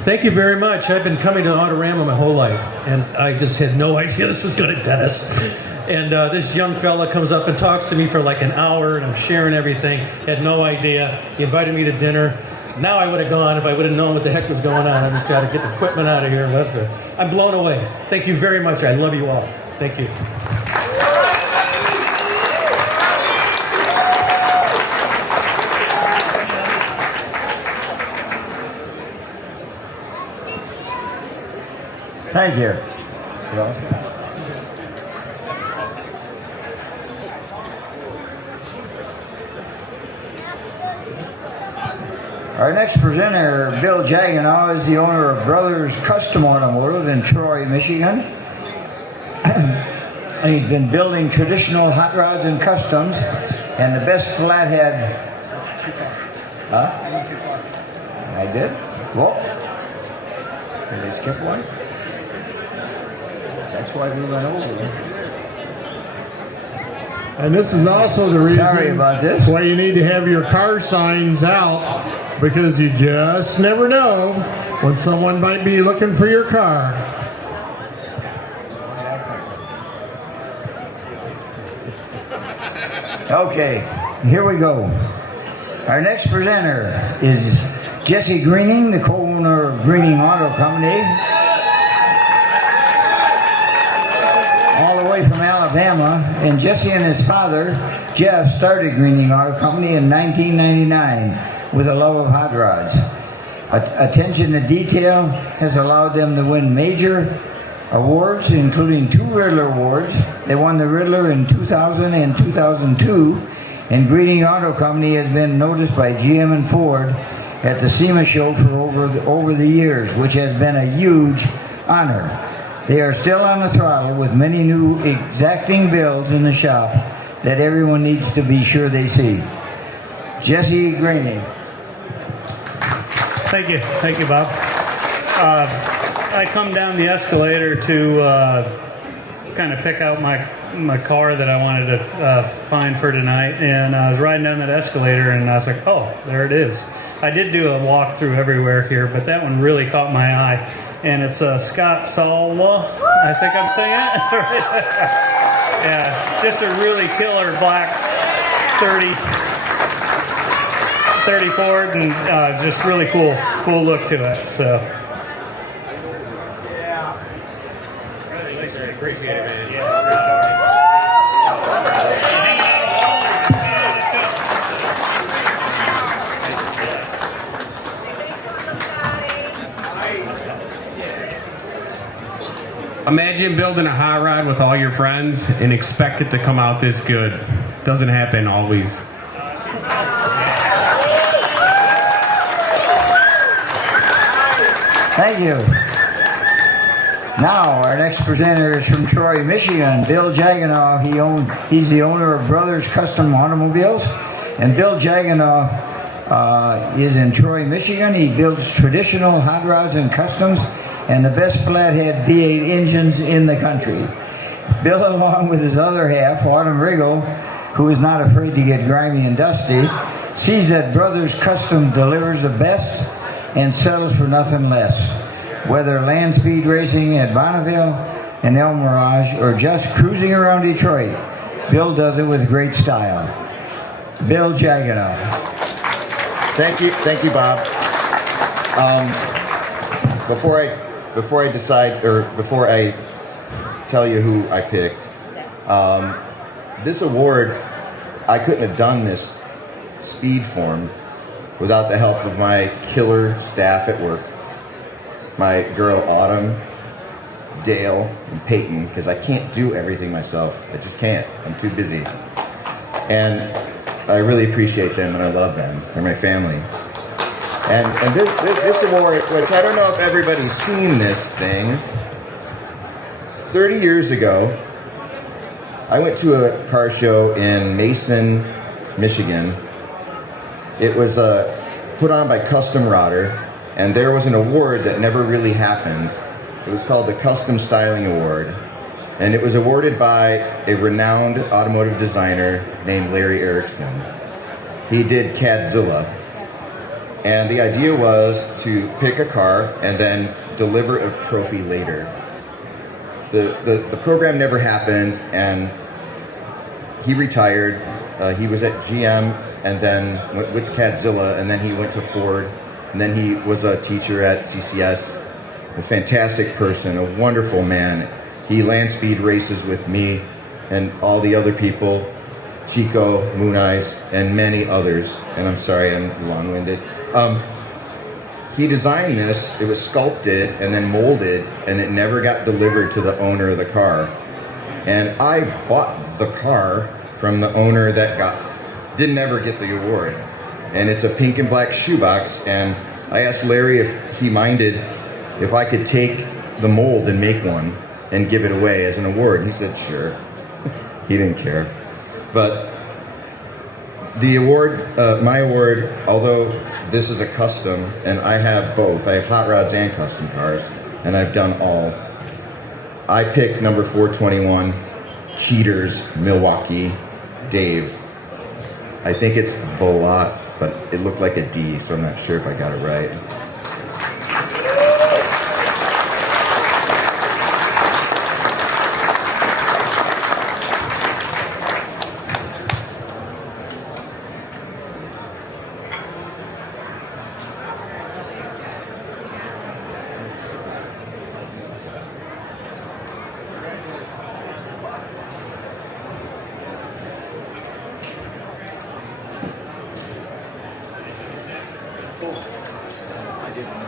Thank you very much. I've been coming to Autorama my whole life, and I just had no idea this was going to Dennis. And this young fella comes up and talks to me for like an hour, and I'm sharing everything. Had no idea. He invited me to dinner. Now I would have gone if I would have known what the heck was going on. I just got to get the equipment out of here. I'm blown away. Thank you very much. I love you all. Thank you. Thank you. Our next presenter, Bill Jaganow, is the owner of Brothers Custom Automotive in Troy, Michigan. And he's been building traditional hot rods and customs, and the best flathead. Huh? I did? Well, did they skip one? That's why we went over there. And this is also the reason Sorry about this. why you need to have your car signs out, because you just never know when someone might be looking for your car. Okay, here we go. Our next presenter is Jesse Greening, the co-owner of Greening Auto Company, all the way from Alabama. And Jesse and his father, Jeff, started Greening Auto Company in 1999 with a love of hot rods. Attention to detail has allowed them to win major awards, including 2 Riddler awards. They won the Riddler in 2000 and 2002, and Greening Auto Company has been noticed by GM and Ford at the SEMA show for over the years, which has been a huge honor. They are still on the throttle with many new exacting builds in the shop that everyone needs to be sure they see. Jesse Greening. Thank you, Bob. I come down the escalator to kind of pick out my car that I wanted to find for tonight, and I was riding down that escalator, and I was like, oh, there it is. I did do a walkthrough everywhere here, but that one really caught my eye, and it's Scott Bullock. I think I'm saying it. Yeah, just a really killer black 30 Ford, and just really cool look to it. So. Appreciate it, man. Imagine building a hot rod with all your friends and expect it to come out this good. Doesn't happen always. Thank you. Now, our next presenter is from Troy, Michigan, Bill Jaganow. He's the owner of Brothers Custom Automobiles. And Bill Jaganow is in Troy, Michigan. He builds traditional hot rods and customs and the best flathead V8 engines in the country. Bill, along with his other half, Autumn Riggle, who is not afraid to get grimy and dusty, sees that Brothers Custom delivers the best and sells for nothing less. Whether land speed racing at Bonneville and El Mirage or just cruising around Detroit, Bill does it with great style. Bill Jaganow. Thank you, Bob. Before I tell you who I picked, this award, I couldn't have done this speed form without the help of my killer staff at work. My girl Autumn, Dale, and Peyton, because I can't do everything myself. I just can't. I'm too busy. And I really appreciate them, and I love them. They're my family. And this award, which I don't know if everybody's seen this thing. 30 years ago, I went to a car show in Mason, Michigan. It was put on by Custom Rodder. And there was an award that never really happened. It was called the Custom Styling Award. And it was awarded by a renowned automotive designer named Larry Erickson. He did Cadzilla. And the idea was to pick a car and then deliver a trophy later. The program never happened, and he retired. He was at GM and then went with Cadzilla, and then he went to Ford. And then he was a teacher at CCS, a fantastic person, a wonderful man. He land speed races with me and all the other people, Chico, Moon Eyes, and many others. And I'm sorry, I'm long-winded. He designed this, it was sculpted and then molded, and it never got delivered to the owner of the car. And I bought the car from the owner that didn't ever get the award. And it's a pink and black shoebox, and I asked Larry if he minded if I could take the mold and make one and give it away as an award. And he said, sure. He didn't care. But the award, my award, although this is a custom, and I have both. I have hot rods and custom cars, and I've done all. I picked number 421, Cheaters, Milwaukee, Dave. I think it's Bullock, but it looked like a D, so I'm not sure if I got it right.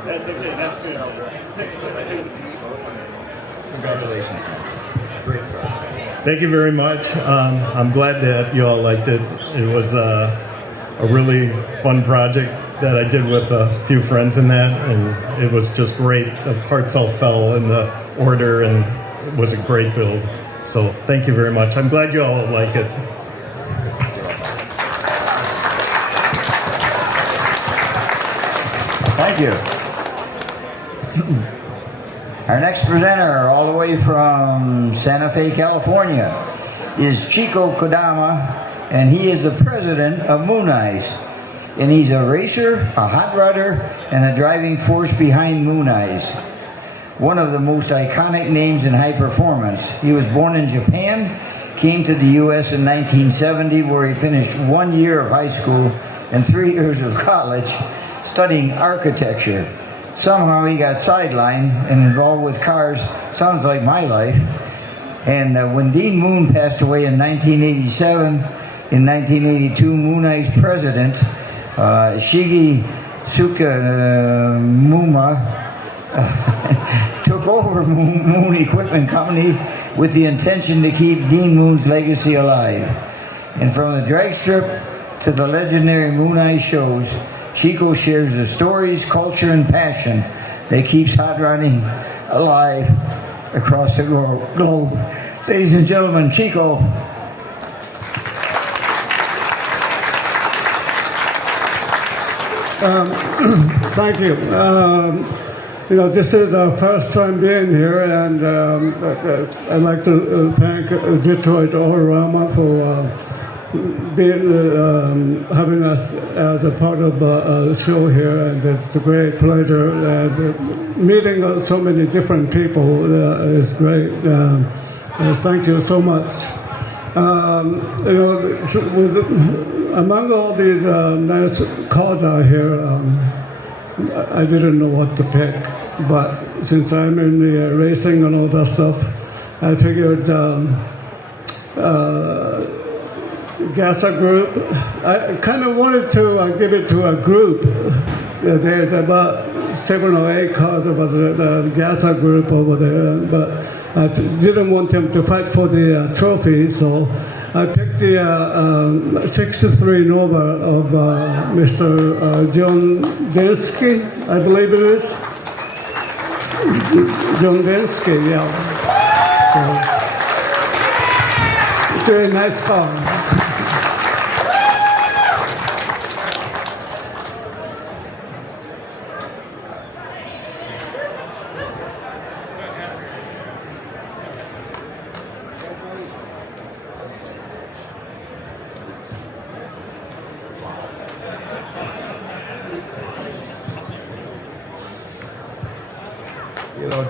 That's okay. That's it. Congratulations. Great. Thank you very much. I'm glad that you all liked it. It was a really fun project that I did with a few friends in that, and it was just great. The parts all fell in the order, and it was a great build. So thank you very much. I'm glad you all like it. Thank you. Our next presenter, all the way from Santa Fe, California, is Chico Kodama, and he is the president of Moon Eyes. And he's a racer, a hot rodder, and a driving force behind Moon Eyes. One of the most iconic names in high performance. He was born in Japan, came to the U.S. in 1970, where he finished 1 year of high school and 3 years of college studying architecture. Somehow he got sidelined and involved with cars. Sounds like my life. And when Dean Moon passed away in 1987, in 1982, Moon Eyes president, Shigi Sukamuma, took over Moon Equipment Company with the intention to keep Dean Moon's legacy alive. And from the drag strip to the legendary Moon Eyes shows, Chico shares the stories, culture, and passion that keeps hot rodding alive across the globe. Ladies and gentlemen, Chico. Thank you. This is our first time being here, and I'd like to thank Detroit Autorama for having us as a part of the show here, and it's a great pleasure. Meeting so many different people is great. Thank you so much. Among all these nice cars out here, I didn't know what to pick, but since I'm in the racing and all that stuff, I figured Gassa Group. I kind of wanted to give it to a group. There's about 7 or 8 cars about the Gassa Group over there, but I didn't want them to fight for the trophy, so I picked the 63 Nova of Mr. John Densky, I believe it is. John Densky, yeah. So, very nice car.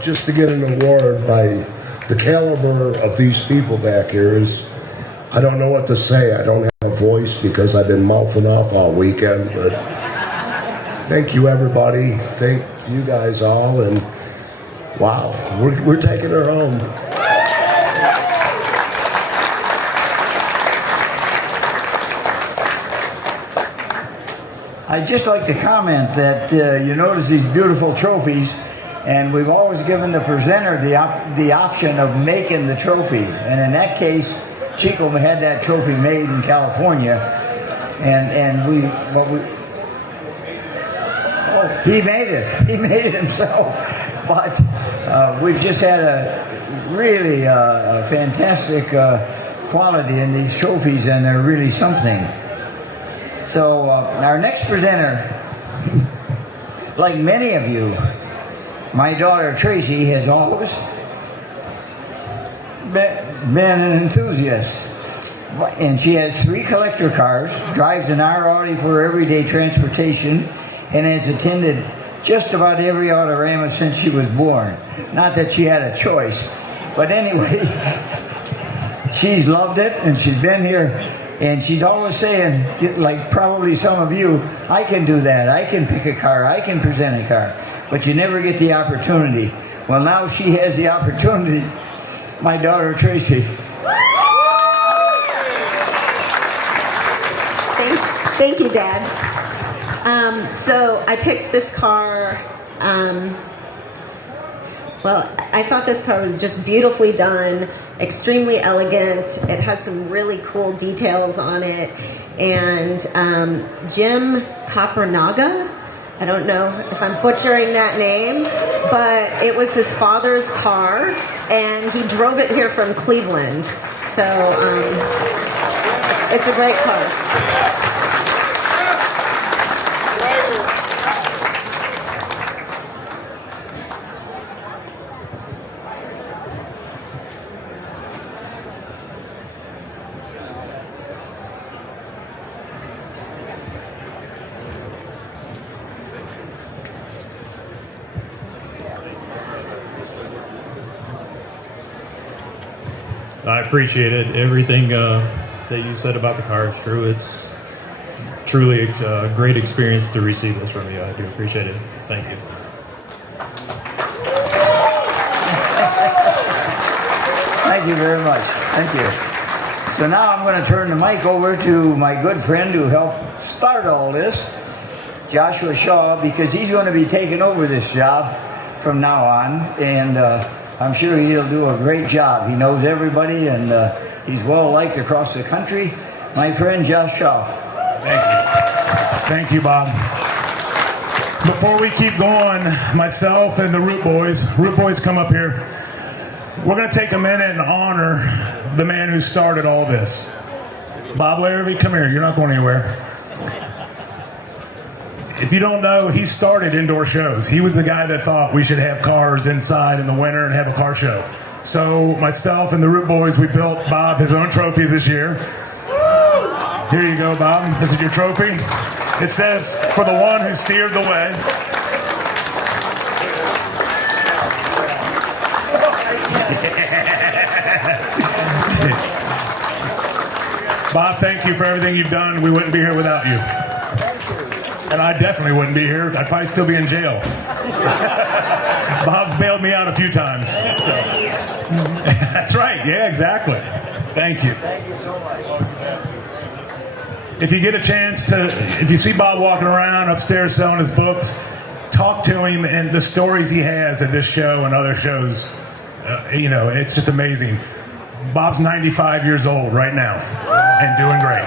Just to get an award by the caliber of these people back here is, I don't know what to say. I don't have a voice because I've been mouthing off all weekend, but thank you everybody. Thank you guys all, and wow, we're taking her home. I'd just like to comment that you notice these beautiful trophies, and we've always given the presenter the option of making the trophy. And in that case, Chico had that trophy made in California, and he made it. He made it himself. But we've just had a really fantastic quality in these trophies, and they're really something. So our next presenter, like many of you, my daughter Tracy has always been an enthusiast, and she has 3 collector cars, drives an R Audi for everyday transportation, and has attended just about every Autorama since she was born. Not that she had a choice, but anyway, she's loved it, and she's been here, and she's always saying, like probably some of you, I can do that, I can pick a car, I can present a car. But you never get the opportunity. Well, now she has the opportunity. My daughter, Tracy. Thank you, Dad. So I picked this car Well, I thought this car was just beautifully done, extremely elegant. It has some really cool details on it. And Jim Kapernaga, I don't know if I'm butchering that name, but it was his father's car, and he drove it here from Cleveland. So it's a great car. I appreciate it. Everything that you said about the car is true. It's truly a great experience to receive this from you. I do appreciate it. Thank you. Thank you very much. Thank you. So now I'm going to turn the mic over to my good friend who helped start all this, Joshua Shaw, because he's going to be taking over this job from now on, and I'm sure he'll do a great job. He knows everybody, and he's well liked across the country. My friend Josh Shaw. Thank you. Thank you, Bob. Before we keep going, myself and the Root Boys come up here. We're going to take a minute and honor the man who started all this. Bob Larby, come here. You're not going anywhere. If you don't know, he started indoor shows. He was the guy that thought we should have cars inside in the winter and have a car show. So myself and the Root Boys, we built Bob his own trophies this year. Here you go, Bob. This is your trophy. It says, "For the one who steered the way." Bob, thank you for everything you've done. We wouldn't be here without you. And I definitely wouldn't be here. I'd probably still be in jail. Bob's bailed me out a few times. So. That's right. Yeah, exactly. Thank you. Thank you so much. If you get a chance if you see Bob walking around upstairs selling his books, talk to him and the stories he has at this show and other shows. It's just amazing. Bob's 95 years old right now and doing great.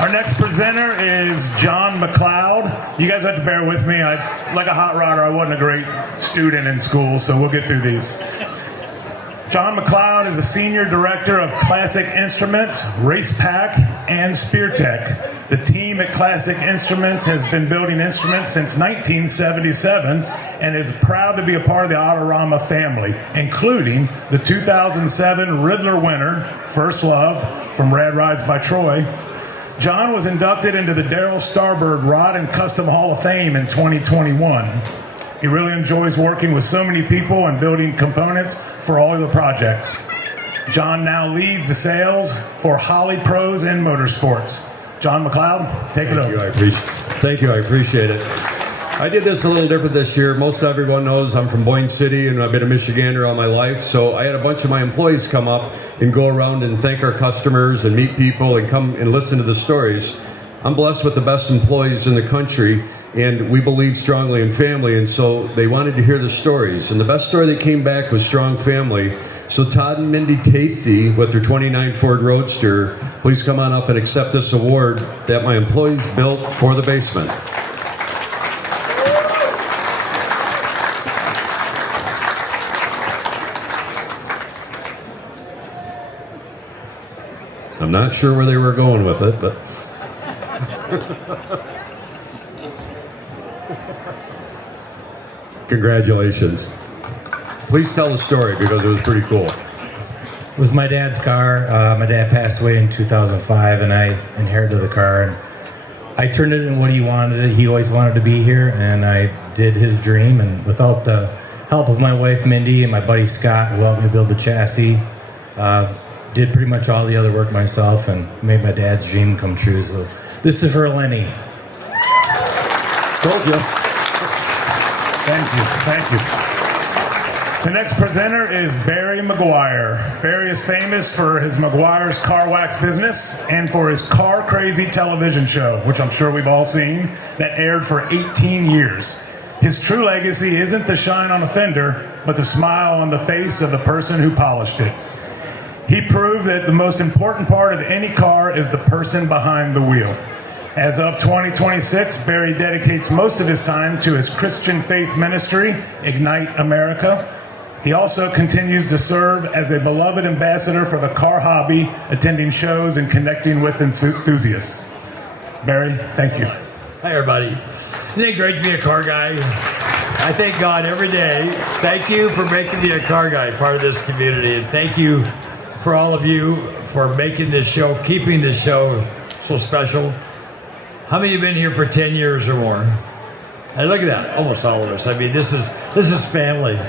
Our next presenter is John McLeod. You guys have to bear with me. Like a hot rodder, I wasn't a great student in school, so we'll get through these. John McLeod is the Senior Director of Classic Instruments, Race Pack, and Spear Tech. The team at Classic Instruments has been building instruments since 1977 and is proud to be a part of the Autorama family, including the 2007 Riddler winner, First Love, from Rad Rides by Troy. John was inducted into the Darryl Starbird Rod and Custom Hall of Fame in 2021. He really enjoys working with so many people and building components for all of the projects. John now leads the sales for Holly Pros and Motorsports. John McLeod, take it over. Thank you, I appreciate it. I did this a little different this year. Most everyone knows I'm from Boyne City and I've been a Michigander all my life. So I had a bunch of my employees come up and go around and thank our customers and meet people and come and listen to the stories. I'm blessed with the best employees in the country, and we believe strongly in family, and so they wanted to hear the stories. And the best story that came back was strong family. So Todd and Mindy Tracy with their 29 Ford Roadster, please come on up and accept this award that my employees built for the basement. I'm not sure where they were going with it, but congratulations. Please tell the story because it was pretty cool. It was my dad's car. My dad passed away in 2005 and I inherited the car. And I turned it into what he wanted it. He always wanted to be here and I did his dream. And without the help of my wife Mindy and my buddy Scott, who helped me build the chassis, did pretty much all the other work myself and made my dad's dream come true. So this is for Lenny. Told you. Thank you. Thank you. The next presenter is Barry Maguire. Barry is famous for his Maguire's Car Wax business and for his Car Crazy television show, which I'm sure we've all seen, that aired for 18 years. His true legacy isn't the shine on a fender, but the smile on the face of the person who polished it. He proved that the most important part of any car is the person behind the wheel. As of 2026, Barry dedicates most of his time to his Christian faith ministry, Ignite America. He also continues to serve as a beloved ambassador for the car hobby, attending shows and connecting with enthusiasts. Barry, thank you. Hi, everybody. Isn't it great to be a car guy? I thank God every day. Thank you for making me a car guy, part of this community. And thank you for all of you for making this show, keeping this show so special. How many have been here for 10 years or more? And look at that, almost all of us. I mean, this is family.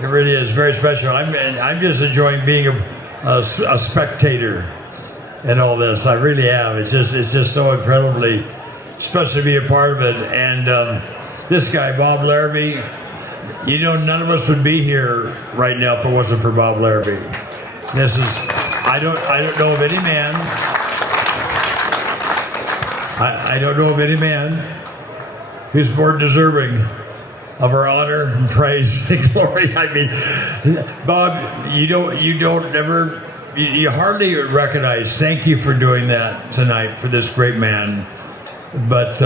It really is very special. I'm just enjoying being a spectator in all this. I really am. It's just so incredibly special to be a part of it. And this guy, Bob Larby, you know, none of us would be here right now if it wasn't for Bob Larby. This is, I don't know of any man. I don't know of any man who's more deserving of our honor and praise and glory. I mean, Bob, you hardly recognize. Thank you for doing that tonight for this great man. But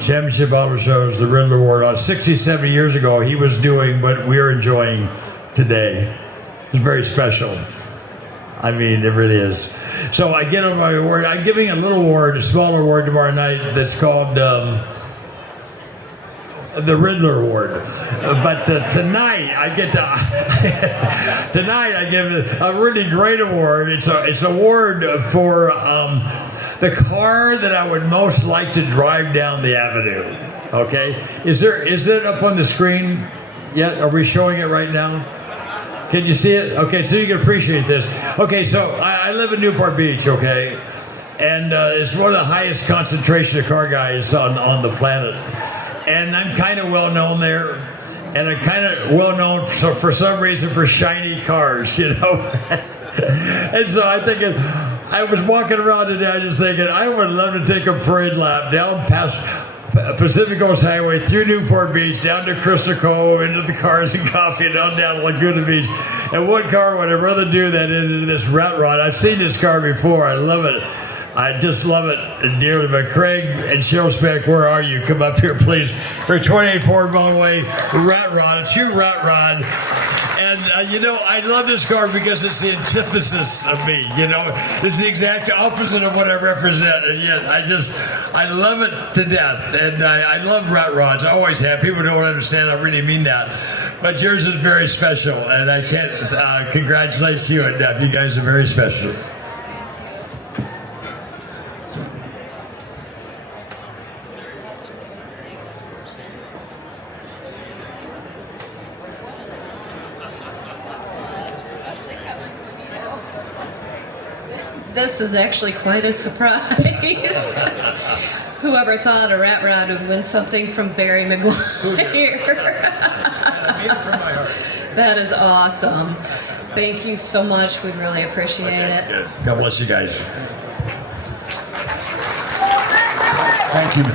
Championship Auto Shows, the Riddler Award, 67 years ago, he was doing what we're enjoying today. It's very special. I mean, it really is. So I get on my award. I'm giving a little award, a smaller award tomorrow night that's called the Riddler Award. But tonight I get to tonight I give a really great award. It's an award for the car that I would most like to drive down the avenue. Okay, is it up on the screen yet? Are we showing it right now? Can you see it? Okay, so you can appreciate this. Okay, so I live in Newport Beach, okay? And it's one of the highest concentration of car guys on the planet. And I'm kind of well known there. And I'm kind of well known for some reason for shiny cars, you know? And so I was walking around today, I was thinking, I would love to take a parade lap down past Pacific Coast Highway, through Newport Beach, down to Crystal Cove, into the Cars and Coffee, and down Laguna Beach. And what car would I rather do than into this rat rod? I've seen this car before. I love it. I just love it dearly. But Craig and Cheryl Speck, where are you? Come up here, please. For 28 Ford Model Way rat rod, a true rat rod. And, you know, I love this car because it's the antithesis of me, you know. It's the exact opposite of what I represent. And yet, I love it to death. And I love rat rods. I always have. People don't understand. I really mean that. But yours is very special. And I can't congratulate you and Deb. You guys are very special. This is actually quite a surprise. Whoever thought a rat rod would win something from Barry Maguire? That is awesome. Thank you so much. We really appreciate it. Good. God bless you guys.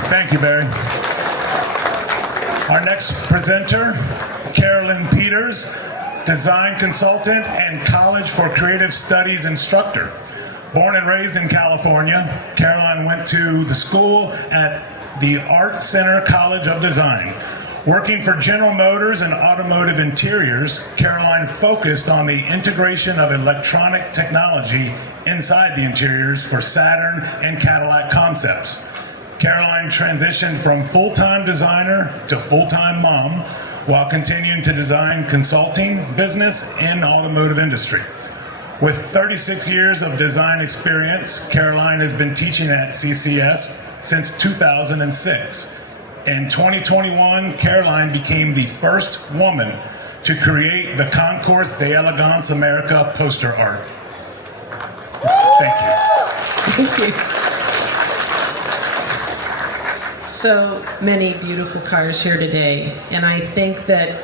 Thank you, Barry. Our next presenter, Carolyn Peters, design consultant and College for Creative Studies instructor. Born and raised in California, Caroline went to the school at the Art Center College of Design. Working for General Motors and Automotive Interiors, Caroline focused on the integration of electronic technology inside the interiors for Saturn and Cadillac concepts. Caroline transitioned from full-time designer to full-time mom while continuing to design consulting business in the automotive industry. With 36 years of design experience, Caroline has been teaching at CCS since 2006. In 2021, Caroline became the first woman to create the Concours d'Elegance America poster art. Thank you. Thank you. So many beautiful cars here today, and I think that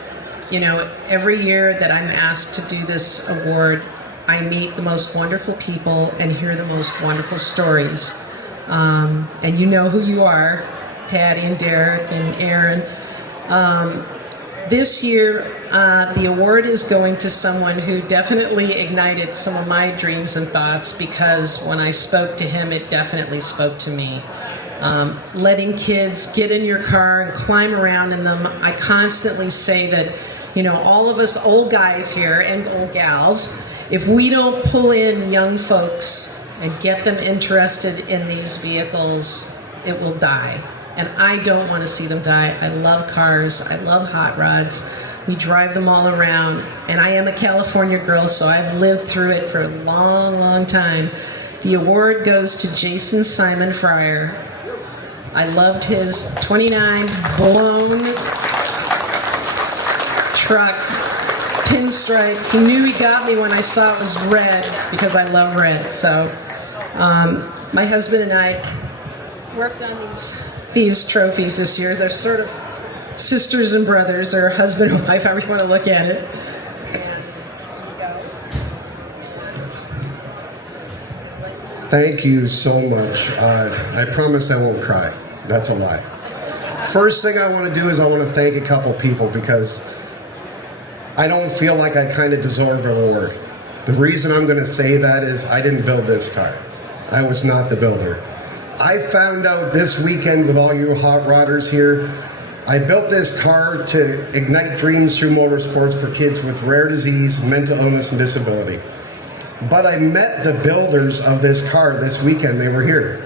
You know, every year that I'm asked to do this award, I meet the most wonderful people and hear the most wonderful stories. And you know who you are, Patty and Derek and Aaron. This year, the award is going to someone who definitely ignited some of my dreams and thoughts, because when I spoke to him, it definitely spoke to me. Letting kids get in your car and climb around in them. I constantly say that, you know, all of us old guys here and old gals, if we don't pull in young folks and get them interested in these vehicles, it will die. And I don't want to see them die. I love cars. I love hot rods. We drive them all around. And I am a California girl, so I've lived through it for a long, long time. The award goes to Jason Simon Fryer. I loved his 29 blown truck, pinstripe. He knew he got me when I saw it was red, because I love red. So my husband and I worked on these trophies this year. They're sort of sisters and brothers, or husband and wife, however you want to look at it. Thank you so much. I promise I won't cry. That's a lie. First thing I want to do is I want to thank a couple people, because I don't feel like I kind of deserve an award. The reason I'm going to say that is I didn't build this car. I was not the builder. I found out this weekend with all you hot rodders here, I built this car to ignite dreams through motorsports for kids with rare disease, mental illness, and disability. But I met the builders of this car this weekend. They were here.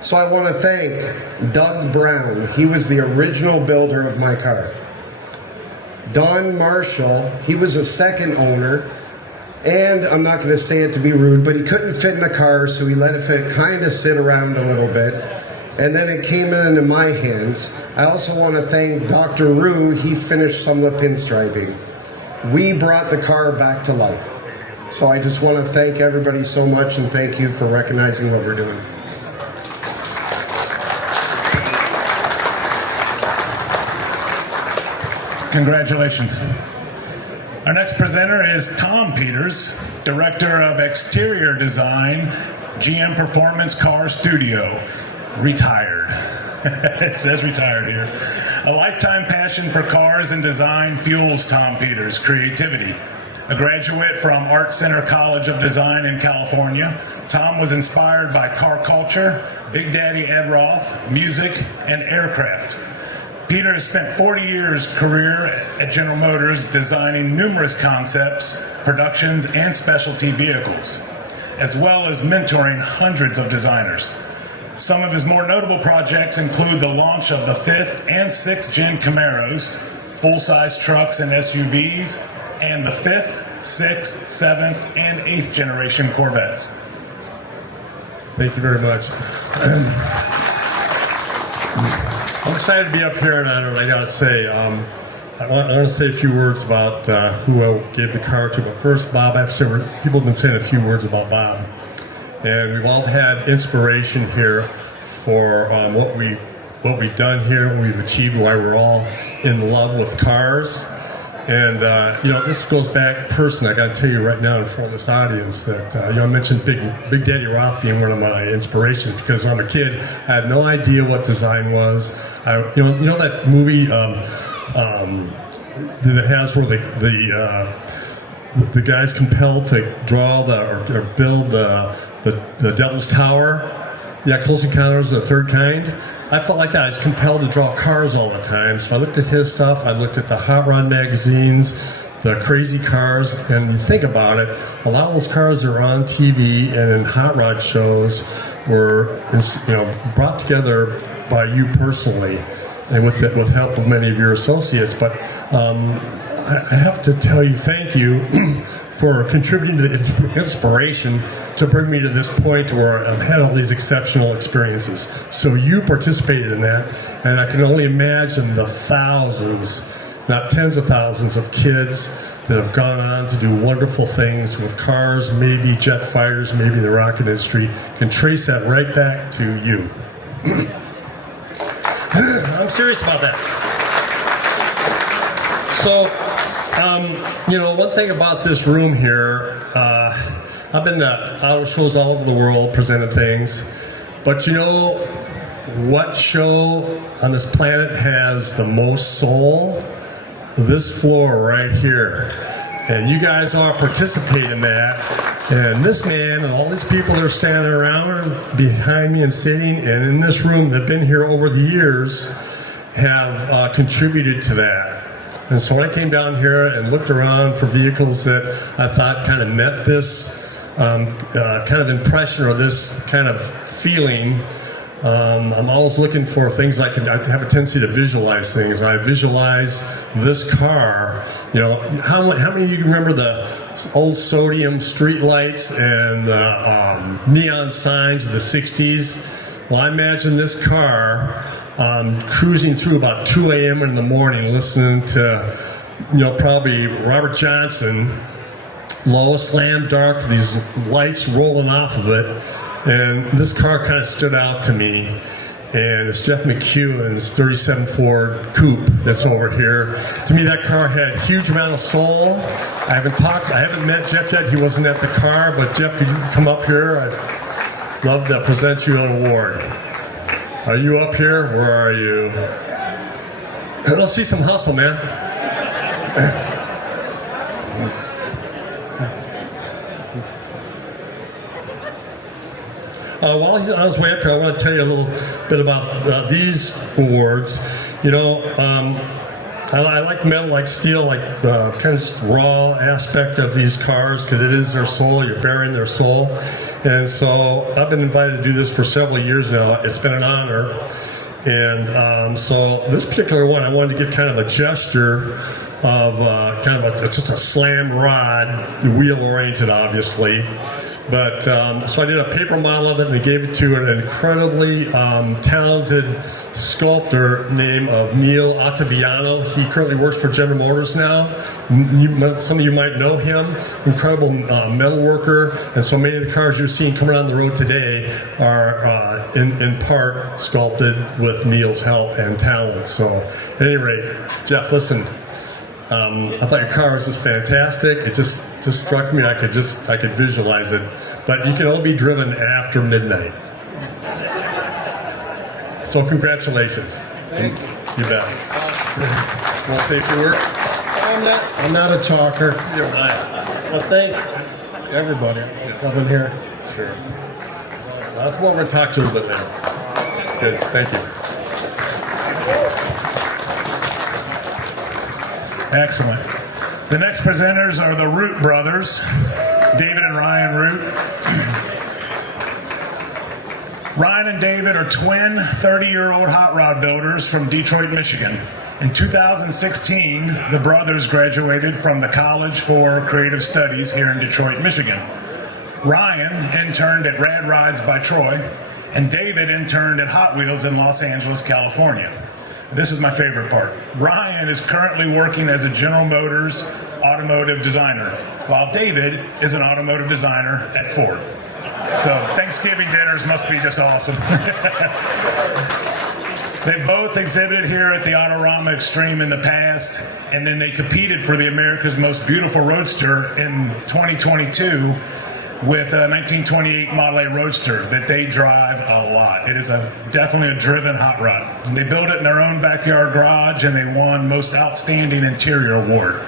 So I want to thank Doug Brown. He was the original builder of my car. Don Marshall, he was a second owner. And I'm not going to say it to be rude, but he couldn't fit in the car, so he let it kind of sit around a little bit. And then it came into my hands. I also want to thank Dr. Rue. He finished some of the pinstriping. We brought the car back to life. So I just want to thank everybody so much, and thank you for recognizing what we're doing. Congratulations. Our next presenter is Tom Peters, Director of Exterior Design, GM Performance Car Studio. Retired. It says retired here. A lifetime passion for cars and design fuels Tom Peters' creativity. A graduate from Art Center College of Design in California, Tom was inspired by car culture, Big Daddy Ed Roth, music, and aircraft. Peter has spent 40 years career at General Motors designing numerous concepts, productions, and specialty vehicles, as well as mentoring hundreds of designers. Some of his more notable projects include the launch of the 5th and 6th Gen Camaros, full-size trucks and SUVs, and the 5th, 6th, 7th, and 8th generation Corvettes. Thank you very much. I'm excited to be up here, and I gotta say, I want to say a few words about who I gave the car to. But first, Bob, people have been saying a few words about Bob. And we've all had inspiration here for what we've done here, what we've achieved, why we're all in love with cars. And this goes back personally. I got to tell you right now in front of this audience that I mentioned Big Daddy Roth being one of my inspirations, because when I'm a kid, I had no idea what design was. That movie that has where the guy's compelled to draw or build the Devil's Tower. Yeah, Close Encounters of the Third Kind. I felt like that. I was compelled to draw cars all the time. So I looked at his stuff. I looked at the Hot Rod magazines, the crazy cars, and you think about it, a lot of those cars that are on TV and in hot rod shows were, brought together by you personally, and with help of many of your associates. But I have to tell you, thank you for contributing to the inspiration to bring me to this point where I've had all these exceptional experiences. So you participated in that, and I can only imagine the thousands, not tens of thousands of kids that have gone on to do wonderful things with cars, maybe jet fighters, maybe the rocket industry. Can trace that right back to you. I'm serious about that. So One thing about this room here, I've been to auto shows all over the world, presented things, but what show on this planet has the most soul? This floor right here. And you guys all participate in that. And this man and all these people that are standing around behind me and sitting and in this room that have been here over the years have contributed to that. And so when I came down here and looked around for vehicles that I thought kind of met this kind of impression or this kind of feeling, I'm always looking for things I have a tendency to visualize things. I visualize this car. How many of you remember the old sodium street lights and the neon signs of the 60s? Well, I imagine this car cruising through about 2 a.m. in the morning, listening to, probably Robert Johnson, Lois Lamb Dark, these lights rolling off of it. And this car kind of stood out to me, and it's Jeff McEwen's 37 Ford Coupe that's over here. To me, that car had a huge amount of soul. I haven't met Jeff yet. He wasn't at the car, but Jeff, could you come up here? I'd love to present you an award. Are you up here? Where are you? Let's see some hustle, man. While he's on his way up here, I want to tell you a little bit about these awards. I like metal, like steel, like kind of just raw aspect of these cars because it is their soul. You're bearing their soul. And so I've been invited to do this for several years now. It's been an honor. And so this particular one, I wanted to get kind of a gesture of just a slam rod, wheel-oriented, obviously. But so I did a paper model of it, and they gave it to an incredibly talented sculptor named Neil Ottaviano. He currently works for General Motors now. Some of you might know him. Incredible metal worker, and so many of the cars you're seeing coming on the road today are in part sculpted with Neil's help and talent. So at any rate, Jeff, listen. I thought your car was just fantastic. It just struck me. I could visualize it, but you can only be driven after midnight. So congratulations. Thank you. You bet. Want to say a few words? I'm not a talker. You're right. Well, thank everybody coming here. Sure. I'll come over and talk to you a little bit later. Good. Thank you. Excellent. The next presenters are the Root brothers, David and Ryan Root. Ryan and David are twin 30-year-old hot rod builders from Detroit, Michigan. In 2016, the brothers graduated from the College for Creative Studies here in Detroit, Michigan. Ryan interned at Rad Rides by Troy, and David interned at Hot Wheels in Los Angeles, California. This is my favorite part. Ryan is currently working as a General Motors automotive designer, while David is an automotive designer at Ford. So Thanksgiving dinners must be just awesome. They both exhibited here at the Autorama Extreme in the past, and then they competed for the America's Most Beautiful Roadster in 2022 with a 1928 Model A Roadster that they drive a lot. It is definitely a driven hot rod. And they built it in their own backyard garage, and they won Most Outstanding Interior Award.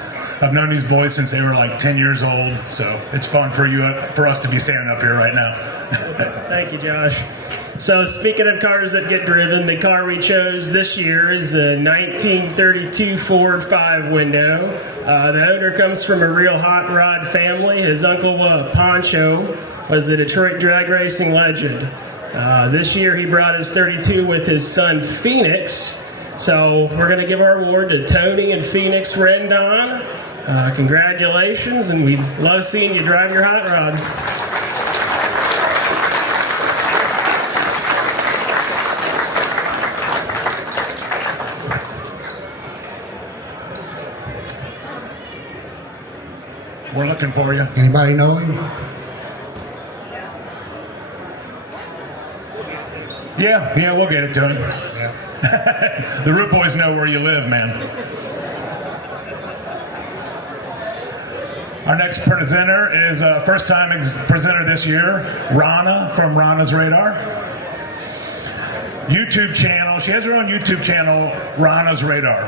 I've known these boys since they were like 10 years old, so it's fun for us to be standing up here right now. Thank you, Josh. So speaking of cars that get driven, the car we chose this year is a 1932 Ford 5-window. The owner comes from a real hot rod family. His uncle Poncho was a Detroit drag racing legend. This year he brought his 32 with his son Phoenix. So we're going to give our award to Tony and Phoenix Rendon. Congratulations, and we love seeing you drive your hot rod. We're looking for you. Anybody know him? Yeah, we'll get it to him. Yeah. The Root boys know where you live, man. Our next presenter is a first-time presenter this year, Rana from Rana's Radar. YouTube channel, she has her own YouTube channel, Rana's Radar.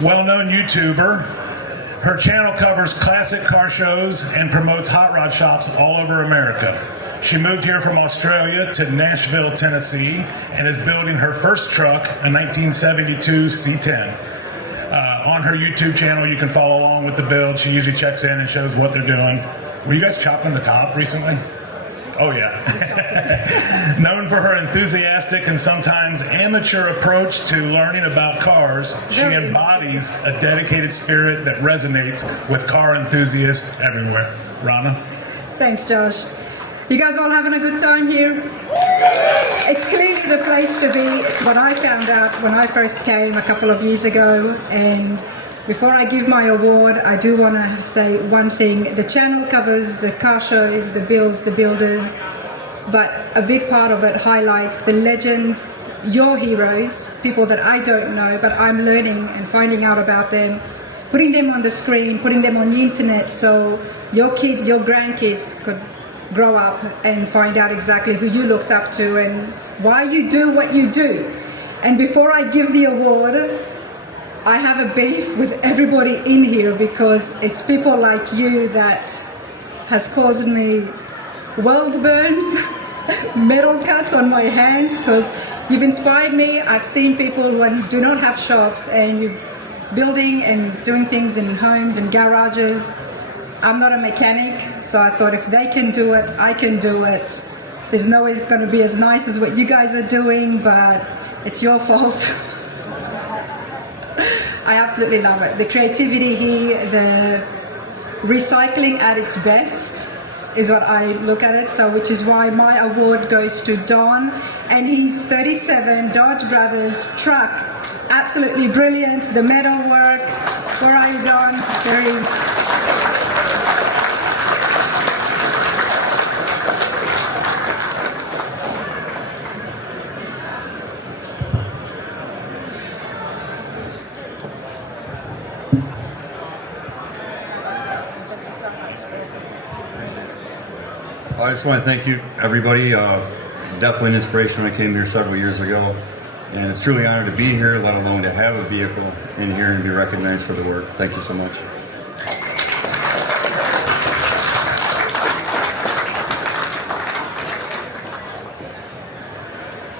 Well-known YouTuber. Her channel covers classic car shows and promotes hot rod shops all over America. She moved here from Australia to Nashville, Tennessee, and is building her first truck, a 1972 C10. On her YouTube channel, you can follow along with the build. She usually checks in and shows what they're doing. Were you guys chopping the top recently? Oh, yeah. Known for her enthusiastic and sometimes amateur approach to learning about cars, she embodies a dedicated spirit that resonates with car enthusiasts everywhere. Rana? Thanks, Josh. You guys all having a good time here? It's clearly the place to be. It's what I found out when I first came a couple of years ago. And before I give my award, I do want to say one thing. The channel covers the car shows, the builds, the builders, but a big part of it highlights the legends, your heroes, people that I don't know, but I'm learning and finding out about them, putting them on the screen, putting them on the internet so your kids, your grandkids could grow up and find out exactly who you looked up to and why you do what you do. And before I give the award, I have a beef with everybody in here because it's people like you that has caused me weld burns, metal cuts on my hands, because you've inspired me. I've seen people who do not have shops and you're building and doing things in homes and garages. I'm not a mechanic, so I thought if they can do it, I can do it. There's no way it's going to be as nice as what you guys are doing, but it's your fault. I absolutely love it. The creativity here, the recycling at its best is what I look at it, so which is why my award goes to Don and his 37 Dodge Brothers truck. Absolutely brilliant, the metal work. Where are you, Don? There he is. I just want to thank you, everybody. Definitely an inspiration when I came here several years ago. And it's truly an honor to be here, let alone to have a vehicle in here and be recognized for the work. Thank you so much.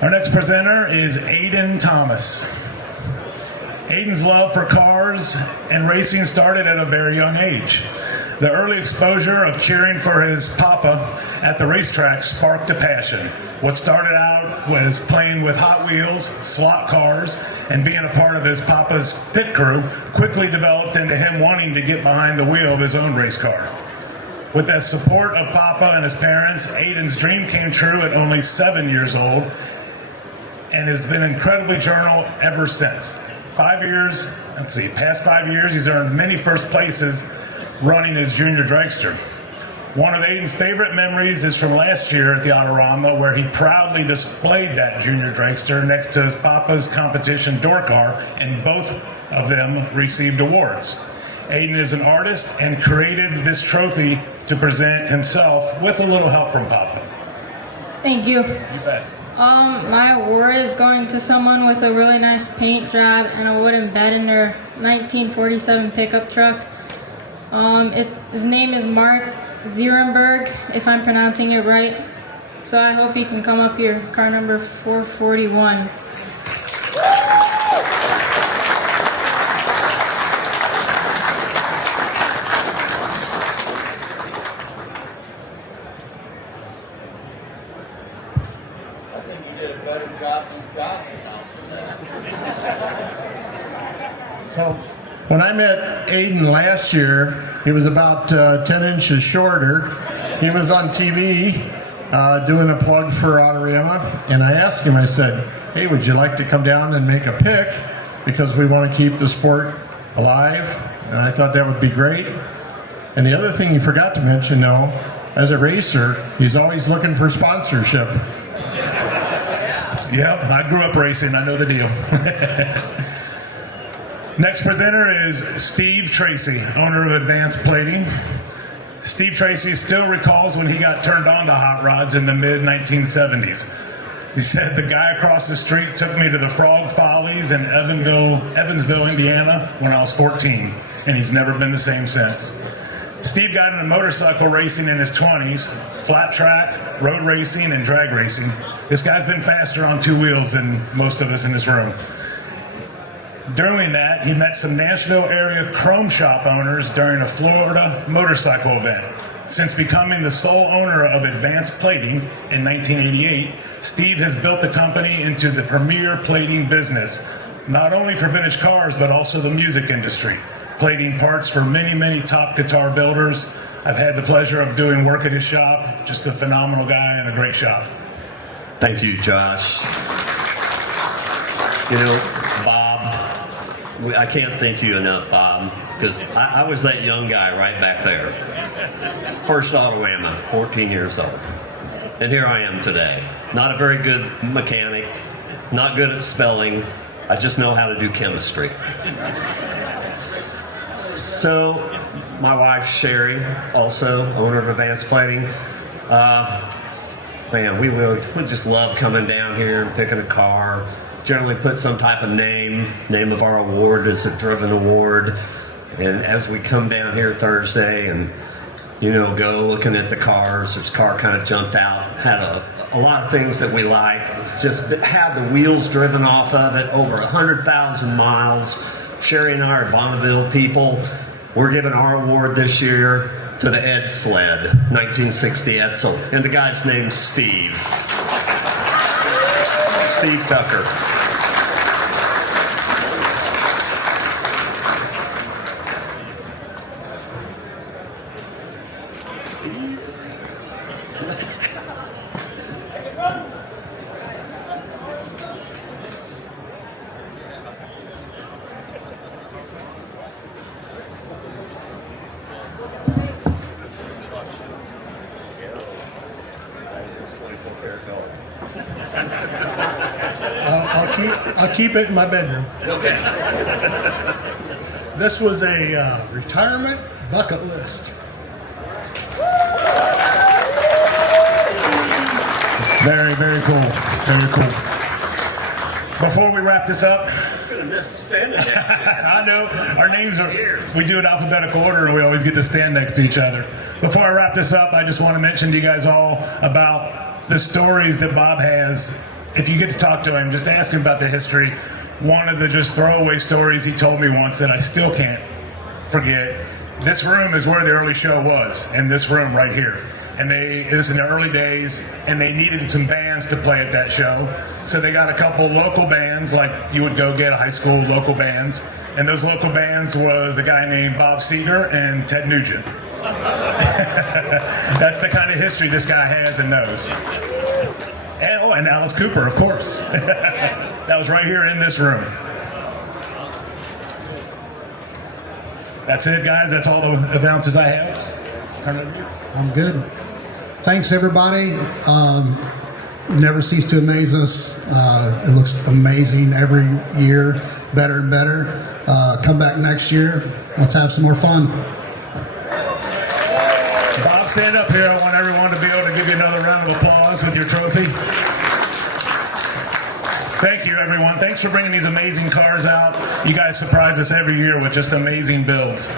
Our next presenter is Aiden Thomas. Aiden's love for cars and racing started at a very young age. The early exposure of cheering for his papa at the racetrack sparked a passion. What started out was playing with Hot Wheels, slot cars, and being a part of his papa's pit crew quickly developed into him wanting to get behind the wheel of his own race car. With the support of Papa and his parents, Aiden's dream came true at only 7 years old and has been incredibly journal ever since. 5 years, past 5 years, he's earned many first places running his junior dragster. One of Aiden's favorite memories is from last year at the Autorama, where he proudly displayed that junior dragster next to his papa's competition door car, and both of them received awards. Aiden is an artist and created this trophy to present himself with a little help from Papa. Thank you. You bet. My award is going to someone with a really nice paint job and a wooden bed in their 1947 pickup truck. His name is Mark Zierenberg, if I'm pronouncing it right. So I hope he can come up here, car number 441. I think you did a better job than Josh announcing that. So when I met Aiden last year, he was about 10 inches shorter. He was on TV doing a plug for Autorama, and I asked him, I said, hey, would you like to come down and make a pick, because we want to keep the sport alive, and I thought that would be great. And the other thing he forgot to mention, though, as a racer, he's always looking for sponsorship. Yep, I grew up racing, I know the deal. Next presenter is Steve Tracy, owner of Advanced Plating. Steve Tracy still recalls when he got turned on to hot rods in the mid-1970s. He said, the guy across the street took me to the Frog Follies in Evansville, Indiana when I was 14, and he's never been the same since. Steve got into motorcycle racing in his 20s, flat track, road racing, and drag racing. This guy's been faster on two wheels than most of us in this room. During that, he met some Nashville area chrome shop owners during a Florida motorcycle event. Since becoming the sole owner of Advanced Plating in 1988, Steve has built the company into the premier plating business, not only for vintage cars, but also the music industry, plating parts for many, many top guitar builders. I've had the pleasure of doing work at his shop, just a phenomenal guy and a great shop. Thank you, Josh. You know, Bob, I can't thank you enough, Bob, because I was that young guy right back there. First Autoama, 14 years old. And here I am today. Not a very good mechanic, not good at spelling. I just know how to do chemistry. So, my wife, Sherry, also owner of Advanced Plating. Man, we just love coming down here and picking a car. Generally put some type of name of our award is a driven award. And as we come down here Thursday and, you know, go looking at the cars, this car kind of jumped out, had a lot of things that we like. It's just had the wheels driven off of it, over 100,000 miles. Sherry and I are Bonneville people. We're giving our award this year to the Ed Sled, 1960 Edsel. And the guy's name's Steve. Steve Tucker. I'll keep it in my bedroom. Okay. This was a retirement bucket list. Very, very cool. Very cool. Before we wrap this up, I know our names are, we do it alphabetical order and we always get to stand next to each other. Before I wrap this up, I just want to mention to you guys all about the stories that Bob has. If you get to talk to him, just ask him about the history. One of the just throwaway stories he told me once that I still can't forget. This room is where the early show was, in this room right here. And it was in the early days, and they needed some bands to play at that show. So they got a couple local bands, like you would go get a high school local bands. And those local bands was a guy named Bob Seger and Ted Nugent. That's the kind of history this guy has and knows. And Alice Cooper, of course. That was right here in this room. That's it, guys. That's all the announces I have. Turn it over to you. I'm good. Thanks, everybody. Never cease to amaze us. It looks amazing every year, better and better. Come back next year. Let's have some more fun. Bob, stand up here. I want everyone to be able to give you another round of applause with your trophy. Thank you, everyone. Thanks for bringing these amazing cars out. You guys surprise us every year with just amazing builds.